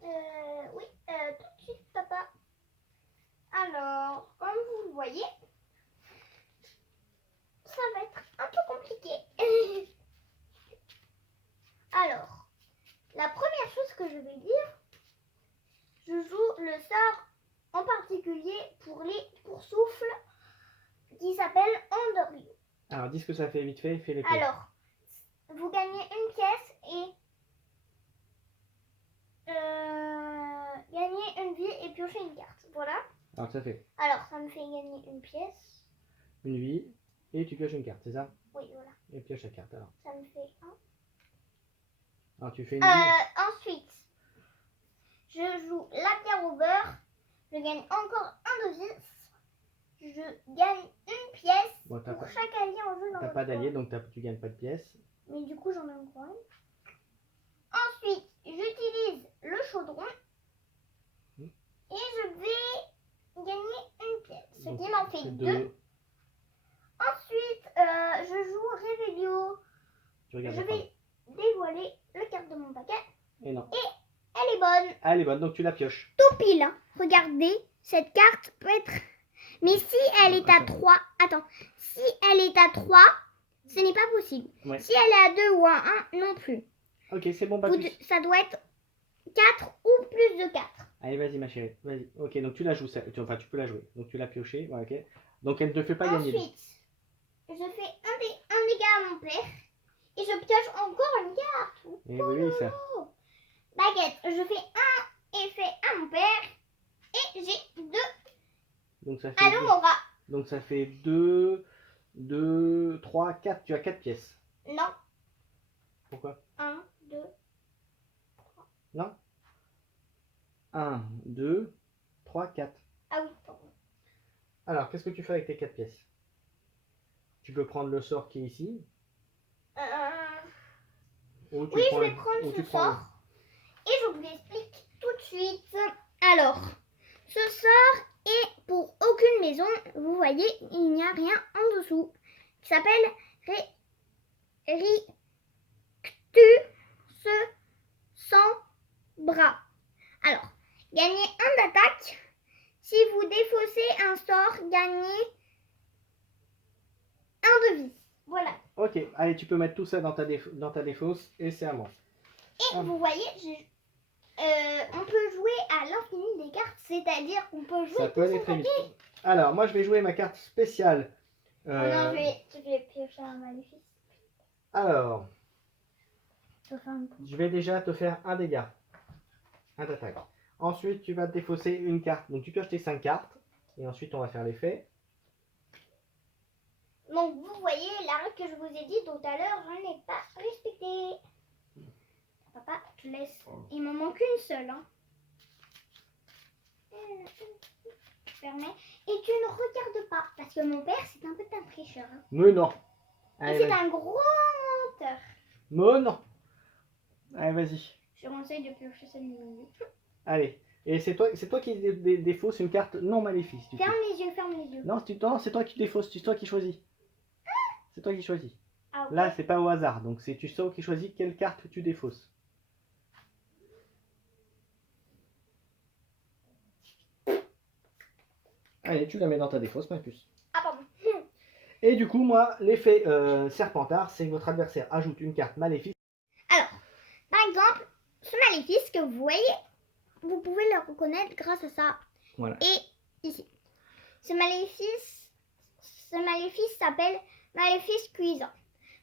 Oui, tout de suite papa. Alors, comme vous le voyez, ça va être un peu compliqué. Alors, la première chose que je vais dire, je joue le sort en particulier pour les poursoufles qui s'appelle Andoriu. Alors, dis ce que ça fait vite fait, fais les pièces. Alors, vous gagnez une pièce et gagnez une vie et piochez une carte. Voilà. Alors, ça fait Alors, ça me fait gagner une pièce. une vie et tu pioches une carte, c'est ça? Oui, voilà. Et pioche la carte alors. Ça me fait un. Alors, tu fais une vie. Ensuite, je joue la pierre au beurre. Je gagne encore un de vie. Je gagne une pièce Bon, pour chaque allié en jeu dans t'as votre pas d'allié, tour. donc tu gagnes pas de pièces. Mais du coup, j'en ai encore une. Ensuite, j'utilise le chaudron. Et je vais gagner une pièce. Ce fait C'est 2. Ensuite, je joue Réveillon. Tu regardes Je la fin. vais dévoiler la carte de mon paquet. Et non. Elle est bonne. Elle est bonne, donc tu la pioches. Tout pile. Hein. Regardez, cette carte peut être... Mais si elle est à Attends. 3... Attends. Si elle est à 3, ce n'est pas possible. Ouais. Si elle est à 2 ou à 1, non plus. Ok, c'est bon, Ça doit être 4 ou plus de 4. Allez, vas-y, ma chérie. Vas-y. Ok, donc tu la joues. Enfin, tu peux la jouer. Donc tu l'as piochée. Ouais, ok. Donc elle ne te fait pas gagner. Ensuite, je fais un dégât à mon père. Et je pioche encore une carte. Et oui, ça. Baguette, je fais un effet à mon père. Et j'ai 2 Donc ça fait. à Lomora. Donc ça fait 2, 3, 4. Tu as 4 pièces. Non. Pourquoi? 1, 2. Non. 1, 2, 3, 4. Ah oui, pardon. Alors, qu'est-ce que tu fais avec tes 4 pièces? Tu peux prendre le sort qui est ici. Ou tu Oui, je prends vais le- prendre ou ce tu prends le- sort. Et je vous l'explique tout de suite. Alors, ce sort est pour aucune maison. Vous voyez, il n'y a rien en dessous. Qui s'appelle Rictus sans bras. Alors, gagnez 1 d'attaque. Si vous défaussez un sort, gagnez 1 de vie. Voilà. Ok, allez, tu peux mettre tout ça dans ta défausse et c'est à moi. Et vous voyez, on peut jouer à l'infini des cartes, c'est-à-dire qu'on peut jouer Ça peut aller très vite. Alors, moi je vais jouer ma carte spéciale. Oh non, je vais piocher un maléfice. Alors, Je vais faire un coup. je vais déjà te faire un dégât. Un d'attaque. Ensuite, tu vas te défausser une carte. Donc tu pioches tes 5 cartes. Et ensuite, on va faire l'effet. Donc vous voyez, la règle que je vous ai dit tout à l'heure, je n'ai pas respecté. Papa, je laisse. Il m'en manque une seule. Hein. Je fermais. Et tu ne regardes pas, parce que mon père, c'est un peu un tricheur. Hein. Mais non. Et Allez, c'est vas-y. un gros menteur. Mais non. Allez, vas-y. Je conseille de piocher celle du milieu. Allez. Et c'est toi qui défausses une carte non maléfice. Du coup. Ferme les yeux, ferme les yeux. Non, c'est toi qui défausses. C'est toi qui choisis. C'est toi qui choisis. Ah, ouais. Là, c'est pas au hasard. Donc, c'est tu sais qui choisis quelle carte tu défausses. Allez, tu la mets dans ta défausse, ma puce. Ah, pardon. Et du coup, moi, l'effet Serpentard, c'est que votre adversaire ajoute une carte maléfique. Alors, par exemple, ce maléfice que vous voyez, vous pouvez le reconnaître grâce à ça. Voilà. Et ici. Ce maléfice s'appelle maléfice cuisant.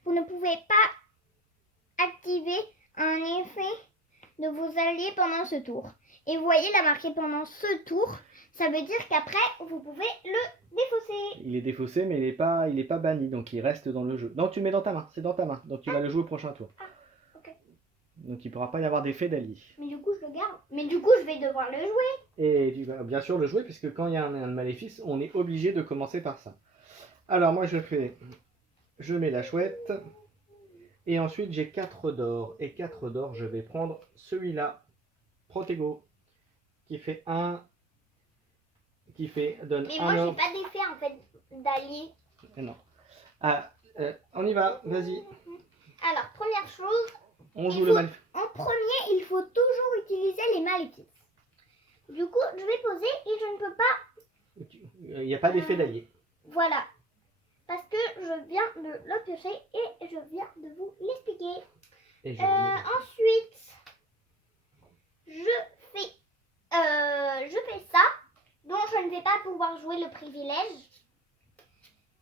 Vous ne pouvez pas activer un effet de vos alliés pendant ce tour. Et vous voyez la marqué pendant ce tour, ça veut dire qu'après, vous pouvez le défausser. Il est défaussé, mais il est pas banni, donc il reste dans le jeu. Non, tu le mets dans ta main, c'est dans ta main. Donc tu vas le jouer au prochain tour. Ah, ok. Donc il ne pourra pas y avoir d'effet d'allié. Mais du coup, je le garde. Mais du coup, je vais devoir le jouer. Et tu vas bien sûr le jouer, puisque quand il y a un maléfice, on est obligé de commencer par ça. Alors moi, je mets la chouette. Et ensuite, j'ai 4 d'or. Et 4 d'or, je vais prendre celui-là, Protego, qui fait 1, donne Mais 1 moi, or. j'ai pas d'effet en fait d'allié. Non. Ah, on y va, vas-y. Alors, première chose, On joue le maléfice. en premier, il faut toujours utiliser les maléfices. Du coup, je vais poser et je ne peux pas. Il n'y a pas d'effet d'allié. Voilà. Parce que je viens de le piocher et je viens de vous l'expliquer. Et je remets. Ensuite, je fais ça. Donc, je ne vais pas pouvoir jouer le privilège.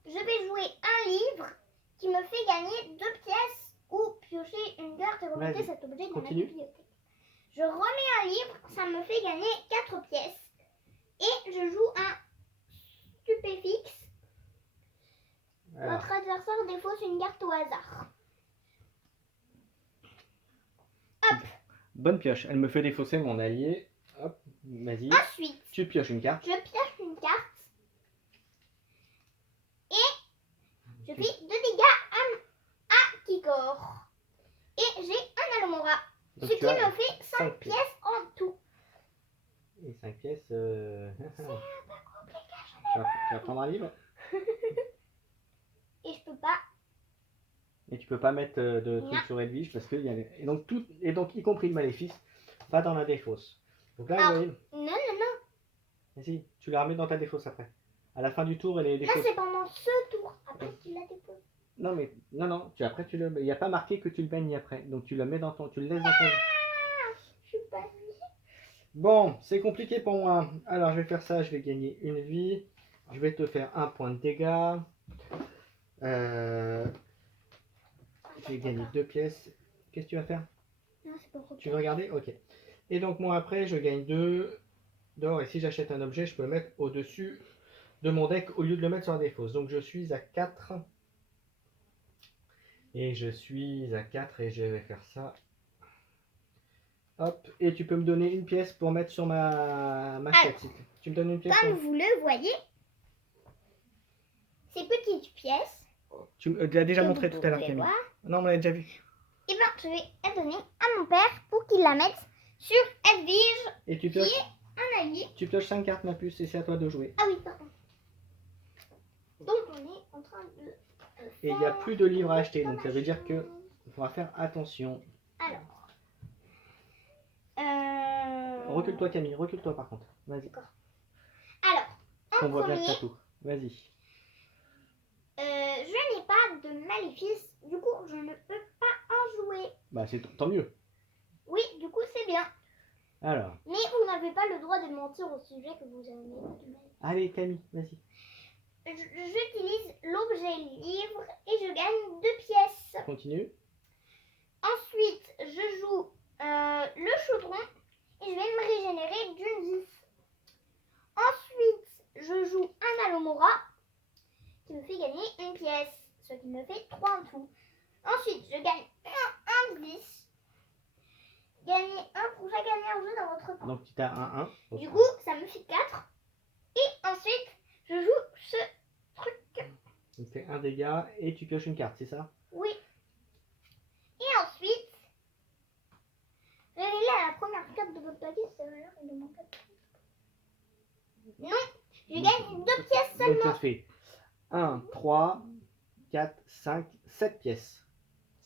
Je vais jouer un livre qui me fait gagner 2 pièces ou piocher une carte et remettre Vas-y, cet objet dans la continue. bibliothèque. Je remets un livre, ça me fait gagner 4 pièces. Et je joue un stupéfixe. Alors, Votre adversaire défausse une carte au hasard. Hop. bonne pioche. Elle me fait défausser mon allié. Hop, vas-y. Ensuite, Tu pioches une carte. je pioche une carte. Et je fais 2 dégâts à Kikor. Et j'ai un Alomora. Donc Ce qui tu as me fait 5 5 pièces en tout. Et 5 pièces. C'est un peu compliqué. Tu vas prendre un livre Et je peux pas. et tu peux pas mettre de Non. trucs sur Edwige parce qu'il y a et donc tout et donc y compris le maléfice va dans la défausse. Donc là, Alors, vous voyez, non. vas-y, tu la remets dans ta défausse après. À la fin du tour, elle est Non, défausse. c'est pendant ce tour. Après, tu la déposes. Non mais non, après tu le il n'y a pas marqué que tu le baignes après. Donc tu le mets dans ton tu le laisses dans ton jeu. Je suis pas mis. Bon, c'est compliqué pour moi. Alors, je vais faire ça, je vais gagner une vie. Je vais te faire un point de dégâts. Je vais gagner 2 pièces. Qu'est-ce que tu vas faire? Non, c'est pas Tu veux regarder? Ok. Et donc moi après, je gagne 2 d'or. Et si j'achète un objet, je peux le mettre au-dessus de mon deck au lieu de le mettre sur la défausse. Donc je suis à 4. Et je suis à 4 et je vais faire ça. Hop. Et tu peux me donner une pièce pour mettre sur ma chouette. Tu me donnes une pièce Comme pour... vous le voyez, ces petites pièces. Tu l'as déjà que montré vous tout à l'heure, pouvez Camille. voir, Non, on l'a déjà vu. et bien, je vais la donner à mon père pour qu'il la mette sur Edwige, Et tu qui pioches, est un allié. tu pioches 5 cartes, ma puce, et c'est à toi de jouer. Ah oui, pardon. Donc, on est en train de. Et il n'y a plus de livres à acheter, donc ça veut dire que il faudra faire attention. Alors. Recule-toi, Camille, recule-toi par contre. Vas-y. Alors, On en voit bien que premier, t'as tout. Vas-y. je n'ai pas de maléfice, du coup, je ne peux pas en jouer. Bah, c'est tant mieux. Oui, du coup, c'est bien. Alors, Mais vous n'avez pas le droit de mentir au sujet que vous avez pas de maléfice. allez, Camille, vas-y. J'utilise l'objet livre et je gagne 2 pièces. Continue. Ensuite, je joue le chaudron et je vais me régénérer d'une 10. Ensuite, je joue un Alomora qui me fait gagner une pièce, ce qui me fait 3 en tout. Ensuite, je gagne un 10. Gagner 1 pour chaque année en jeu dans votre camp. Donc, tu as un 1. Du coup, ça me fait 4. Et ensuite, je joue ce truc. Tu fais un dégât et tu pioches une carte, c'est ça? Oui. Et ensuite, révélez à la première carte de votre paquet, c'est l'heure de mon paquet. Non, je gagne 2 pièces Donc, seulement. ça fait 1, 3, 4, 5, 7 pièces.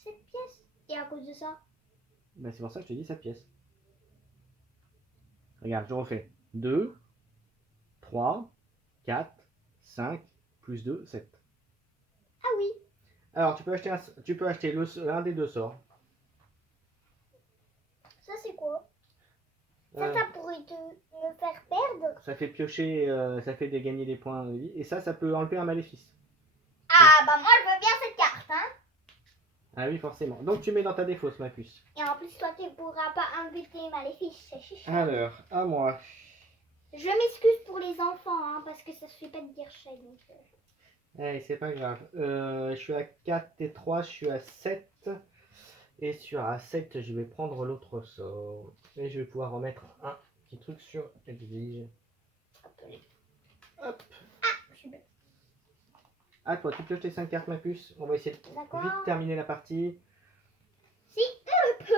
7 pièces. Et à cause de ça, Ben, c'est pour ça que je te dis 7 pièces. Regarde, je refais. 2, 3, 4, 5, plus 2, 7. ah oui, Alors, tu peux acheter l'un des 2 sorts. ça c'est quoi? Euh, Ça pourrait me faire perdre. Ça fait piocher, ça fait gagner des points de vie. Et ça peut enlever un maléfice. Ah bah moi je veux bien cette carte, hein. Ah oui, forcément. Donc, tu mets dans ta défausse, ma puce. Et en plus, toi tu pourras pas inviter Maléfice, c'est chiche. Alors, à moi. Je m'excuse pour les enfants, hein, parce que ça se fait pas de dire chat. Donc, Allez, c'est pas grave. Je suis à 4 et 3, je suis à 7. Et sur A7, je vais prendre l'autre sort. Et je vais pouvoir remettre un petit truc sur Edwige. Hop. je suis bête. À toi, tu pioches tes 5 cartes, ma puce. On va essayer de D'accord. vite terminer la partie. Si, un peu.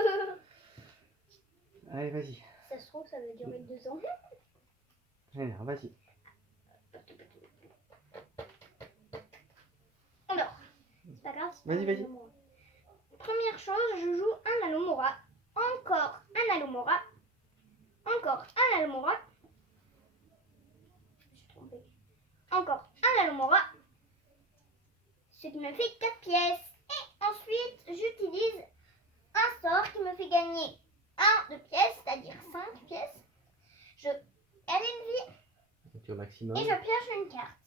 Allez, vas-y. Ça se trouve, ça va durer 2 ans. Alors, vas-y. Alors, c'est pas grave. Vas-y, vas-y. Première chose, je joue un Alomora. Encore un Alomora. Encore un Alomora. Je suis trompée. Encore un Alomora. Ce qui me fait 4 pièces. Et ensuite, j'utilise un sort qui me fait gagner 1 de pièces, c'est-à-dire 5 pièces. Je gagne une vie Donc, au maximum. et je pioche une carte.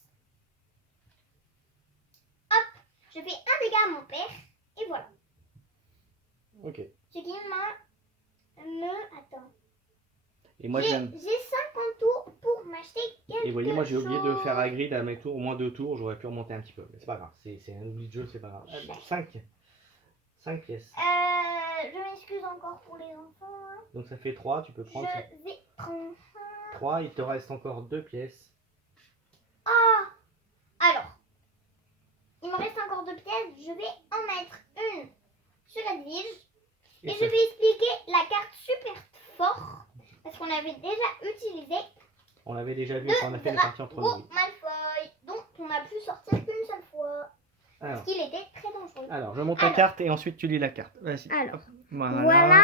Hop, je fais un dégât à mon père. Et voilà. Ok. Ce qui Attends. Et moi, J'ai 50 tours pour m'acheter quelque chose. Et vous voyez, moi j'ai oublié de faire à grid à mes tours, au moins 2 tours, j'aurais pu remonter un petit peu. Mais c'est pas grave, c'est un oubli de jeu, c'est pas grave. 5 pièces. Je m'excuse encore pour les enfants. Hein. Donc ça fait 3, tu peux prendre ça. Je vais prendre 3, il te reste encore 2 pièces. Ah. Alors, il me reste encore 2 pièces. Je vais en mettre une sur Edwige. Et je vais expliquer la carte super fort. Parce qu'on avait déjà utilisé. On l'avait déjà vu quand on a fait les parties entre nous. Malfoy. qu'on a pu sortir qu'une seule fois. Alors, Parce qu'il était très dangereux. alors, je monte la carte et ensuite tu lis la carte. Vas-y. Alors, Hop, voilà. voilà.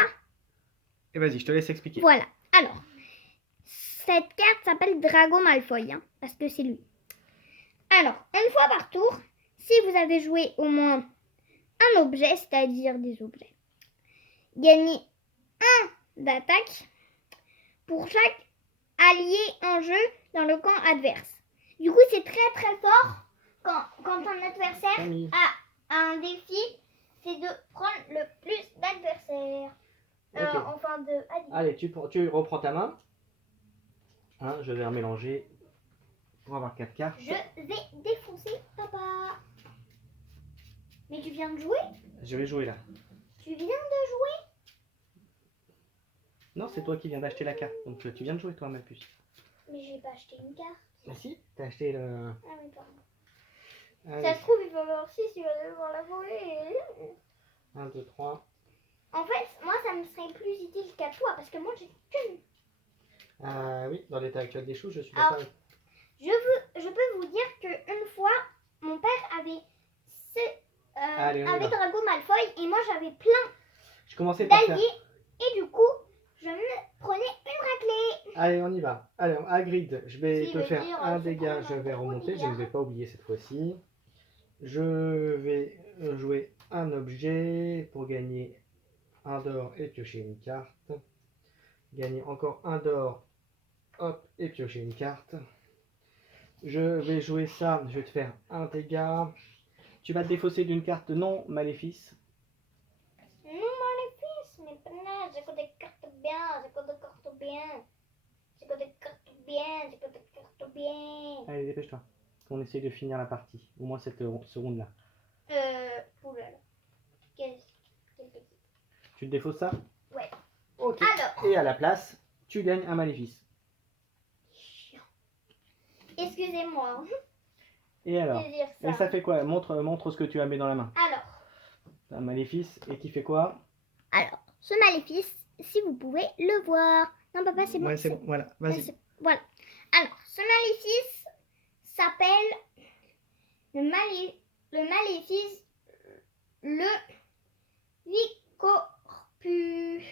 Et vas-y, je te laisse expliquer. Voilà. Alors, cette carte s'appelle Drago Malfoy, hein, parce que c'est lui. Alors, une fois par tour, si vous avez joué au moins un objet, c'est-à-dire des objets, gagnez 1 d'attaque pour chaque allié en jeu dans le camp adverse. Du coup, c'est très très fort quand ton adversaire Camille. a un défi, c'est de prendre le plus d'adversaires. Ok. Enfin de alliés. Allez, tu reprends ta main. Hein, je vais remélanger pour avoir 4 cartes. Je vais défoncer papa. Mais tu viens de jouer? Je vais jouer là. Tu viens de jouer? Non, c'est toi qui viens d'acheter la carte. Donc tu viens de jouer toi, ma puce. Mais j'ai pas acheté une carte. Ah si, t'as acheté le... Ah oui, pardon. Allez. Ça se trouve, il va y avoir 6, il va devoir la voler. 1, 2, 3. En fait, moi, ça me serait plus utile qu'à toi, parce que moi, j'ai qu'une. Oui, dans l'état actuel des choux, je suis Alors, d'accord. Je peux vous dire qu'une fois, mon père avait Allez, on y va. Drago Malfoy, et moi, j'avais plein Je commençais par faire... d'alliés, et du coup, je me prenais une raclée. Allez, on y va. Allez, Hagrid, je vais Si, te veut faire dire, un je dégât, prends je un vais gros remonter, je dégât. ne vais pas oublier cette fois-ci. Je vais jouer un objet pour gagner un d'or et piocher une carte. Gagner encore un d'or, hop, et piocher une carte. Je vais jouer ça, je vais te faire un dégât. Tu vas te défausser d'une carte non maléfice. Non, maléfice, mais pas j'ai que des cartes bien, j'ai que des cartes bien. J'ai que des cartes bien, j'ai que des cartes bien. Allez, dépêche-toi. On essaye de finir la partie, au moins cette seconde-là. Oulala. Quel petit. Tu te défausses ça? Ouais. Ok. Alors. Et à la place, tu gagnes un maléfice. Excusez-moi Et alors? de dire Et ça. ça fait quoi? Montre ce que tu as mis dans la main. Alors. Un maléfice, et qui fait quoi? Alors, ce maléfice, si vous pouvez le voir. Non, papa, c'est bon. Ouais, c'est bon, voilà, vas-y. Voilà. Alors, ce maléfice s'appelle le maléfice le Vicorpus.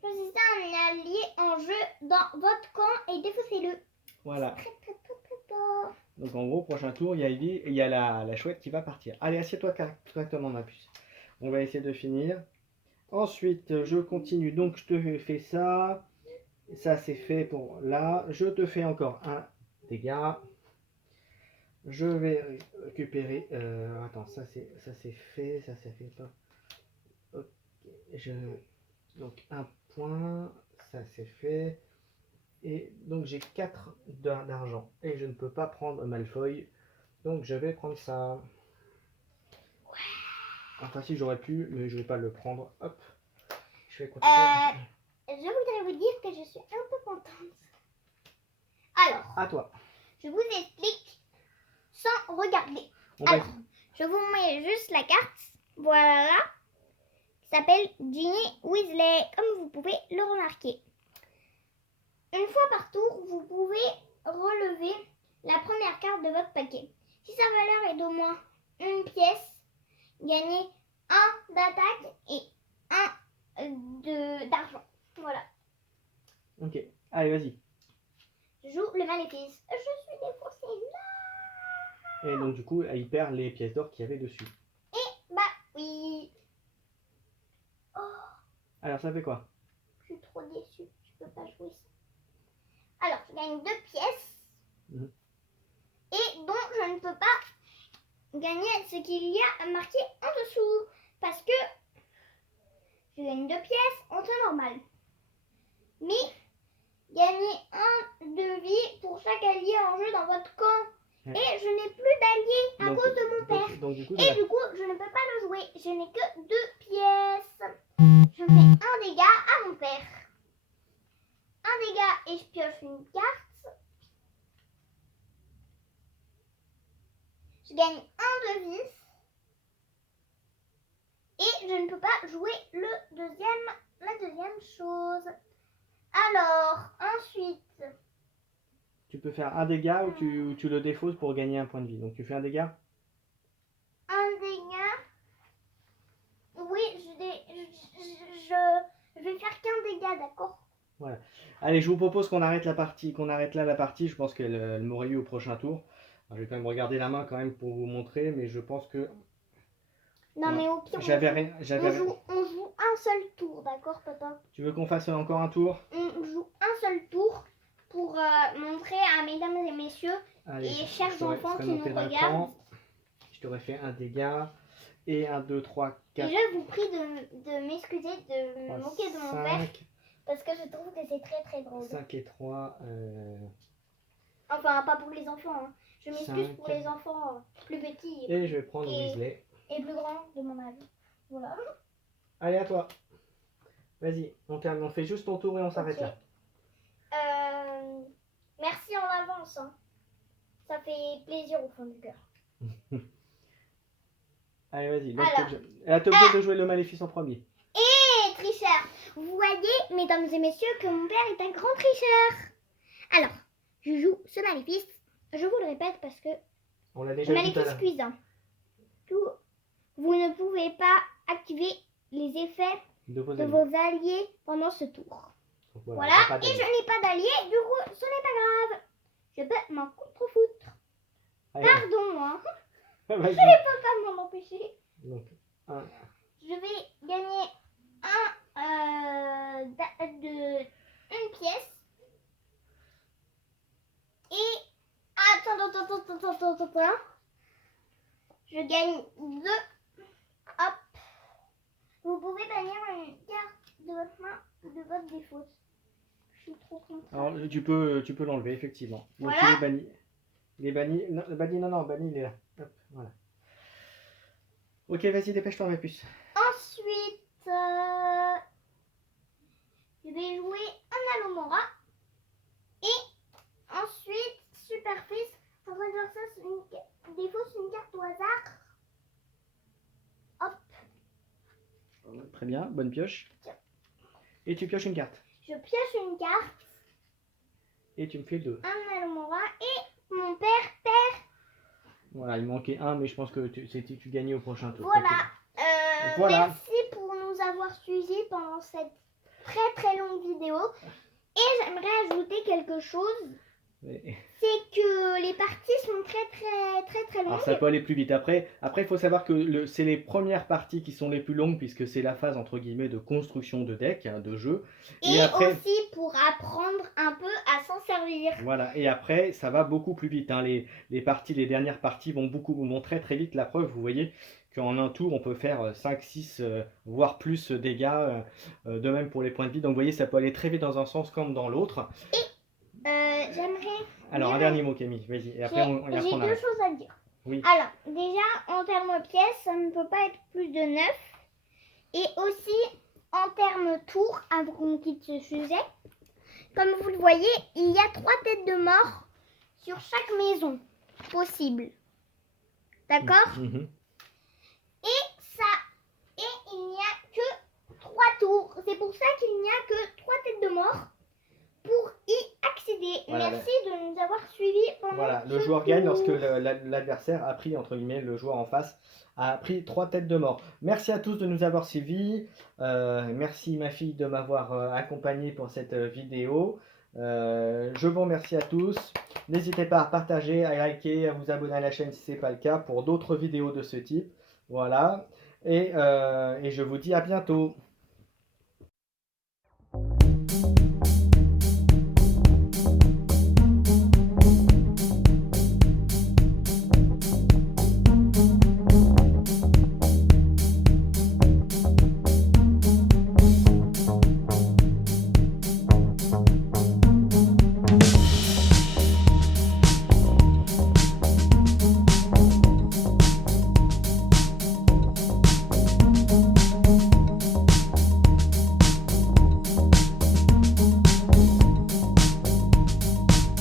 Choisissez un allié en jeu dans votre camp et défaussez-le. Voilà. Très, très, très, très fort. Donc en gros, prochain tour, il y a Ivy et il y a la chouette qui va partir. Allez, assieds-toi correctement, ma puce. On va essayer de finir. Ensuite, je continue. Donc, je te fais ça. Ça, c'est fait pour là. Je te fais encore un dégât. Je vais récupérer... attends, ça c'est fait. Ça fait pas... Ok. Donc, un point. Ça, c'est fait. Et donc, j'ai 4 d'argent. Et je ne peux pas prendre Malfoy. Donc, je vais prendre ça. Enfin, si j'aurais pu, mais je vais pas le prendre. Hop. Je vais continuer. Je voudrais vous dire que je suis un peu contente. Alors, À toi. je vous explique sans regarder. On va Alors, je vous mets juste la carte. Voilà. Qui s'appelle Ginny Weasley, comme vous pouvez le remarquer. Une fois par tour, vous pouvez relever la première carte de votre paquet. Si sa valeur est d'au moins une pièce, gagnez 1 d'attaque et 1 d'argent. Voilà. Ok. Allez, vas-y. Je joue le maléfice. Je suis défoncée là. Et donc, du coup, il perd les pièces d'or qu'il y avait dessus. Et bah oui. Oh, Alors, ça fait quoi? je suis trop déçue. Je peux pas jouer ça. Alors, je gagne 2 pièces. Mhm. Et donc, je ne peux pas gagner ce qu'il y a marqué en dessous. Parce que je gagne 2 pièces en temps normal. Mais gagnez 1 de vie pour chaque allié en jeu dans votre camp. Ouais. Et je n'ai plus d'alliés à Donc- cause de mon père. Donc, du coup, Et du coup, je ne peux pas le jouer. Je n'ai que 2 pièces. Je fais un dégât à mon père. Un dégât et je pioche une carte. Je gagne 1 de vie. Et je ne peux pas jouer la deuxième chose. Alors, ensuite, tu peux faire un dégât ou tu le défausses pour gagner un point de vie. Donc tu fais un dégât. Un dégât. Oui, je vais faire qu'un dégât, d'accord? Voilà. Allez, je vous propose qu'on arrête la partie, qu'on arrête là la partie. Je pense qu'elle m'aurait eu au prochain tour. Alors, je vais quand même regarder la main quand même pour vous montrer, mais je pense que Non, ouais. mais au pire, on joue un seul tour, d'accord, papa? Tu veux qu'on fasse encore un tour? On joue un seul tour pour montrer à mesdames et messieurs Allez, et chers enfants qui nous regardent. L'écran. Je t'aurais fait un dégât. Et 1, 2, 3, 4. Et je vous prie de m'excuser, de me moquer de mon père. Parce que je trouve que c'est très très drôle. 5 et 3. Enfin, pas pour les enfants. Hein. Je m'excuse pour les enfants plus petits. Et je vais prendre Weasley. Et plus grands, de mon avis. Voilà. Allez, à toi. Vas-y, on termine. On fait juste ton tour et on s'arrête là. Merci en avance. Hein. Ça fait plaisir au fond du cœur. Allez, vas-y. Elle a été obligée de jouer le maléfice en premier. Et tricheur. Vous voyez, mesdames et messieurs, que mon père est un grand tricheur. Alors, je joue ce maléfice. Je vous le répète parce que on l'a déjà dit. Maléfice cuisant. Vous ne pouvez pas activer les effets de vos alliés pendant ce tour. Donc, voilà. Et je n'ai pas d'alliés, du coup, ce n'est pas grave. Je peux m'en contrefoutre. Pardon, moi. Je ne peux pas m'en empêcher. Donc, je vais gagner une pièce. Et attends. Je gagne 2. Hop. Vous pouvez bannir une carte de votre main ou de votre défaut. Je suis trop contente. Alors, tu peux l'enlever, effectivement. Donc, voilà. Il est banni. Il est banni. Non, banni, il est là. Hop, voilà. Ok, vas-y, dépêche-toi, ma puce. Ensuite, je vais jouer un Alomora. Et ensuite, Superfice. Votre adversaire défausse une carte au hasard. Hop. Très bien, bonne pioche. Tiens. Et tu pioches une carte. Je pioche une carte. Et tu me fais 2. Un Alomora et mon père perd. Voilà, il manquait 1, mais je pense que tu gagnais au prochain tour. Voilà. Voilà. Merci pour nous avoir suivis pendant cette très très longue vidéo. Et j'aimerais ajouter quelque chose. C'est que les parties sont très longues. Alors ça peut aller plus vite. Après il faut savoir que c'est les premières parties qui sont les plus longues puisque c'est la phase entre guillemets de construction de deck, hein, de jeu. Et après, aussi pour apprendre un peu à s'en servir. Voilà, et après ça va beaucoup plus vite. Hein. Les dernières parties vont très vite. La preuve, vous voyez qu'en un tour on peut faire 5, 6, voire plus dégâts. De même pour les points de vie. Donc vous voyez, ça peut aller très vite dans un sens comme dans l'autre. J'aimerais... Alors, un dernier mot, Camille, vas-y. Et après, j'ai 2 choses à dire. Oui. Alors, déjà, en termes pièces, ça ne peut pas être plus de 9. Et aussi, en termes tours, avant qu'on quitte ce sujet, comme vous le voyez, il y a 3 têtes de mort sur chaque maison possible. D'accord? Et il n'y a que 3 tours. C'est pour ça qu'il n'y a que 3 têtes de mort. Pour y accéder. Voilà, merci de nous avoir suivis pendant voilà, le joueur gagne lorsque l'adversaire a pris, entre guillemets, le joueur en face a pris 3 têtes de mort. Merci à tous de nous avoir suivis. Merci ma fille de m'avoir accompagné pour cette vidéo. Je vous remercie à tous. N'hésitez pas à partager, à liker, à vous abonner à la chaîne si ce n'est pas le cas pour d'autres vidéos de ce type. Voilà. Et je vous dis à bientôt.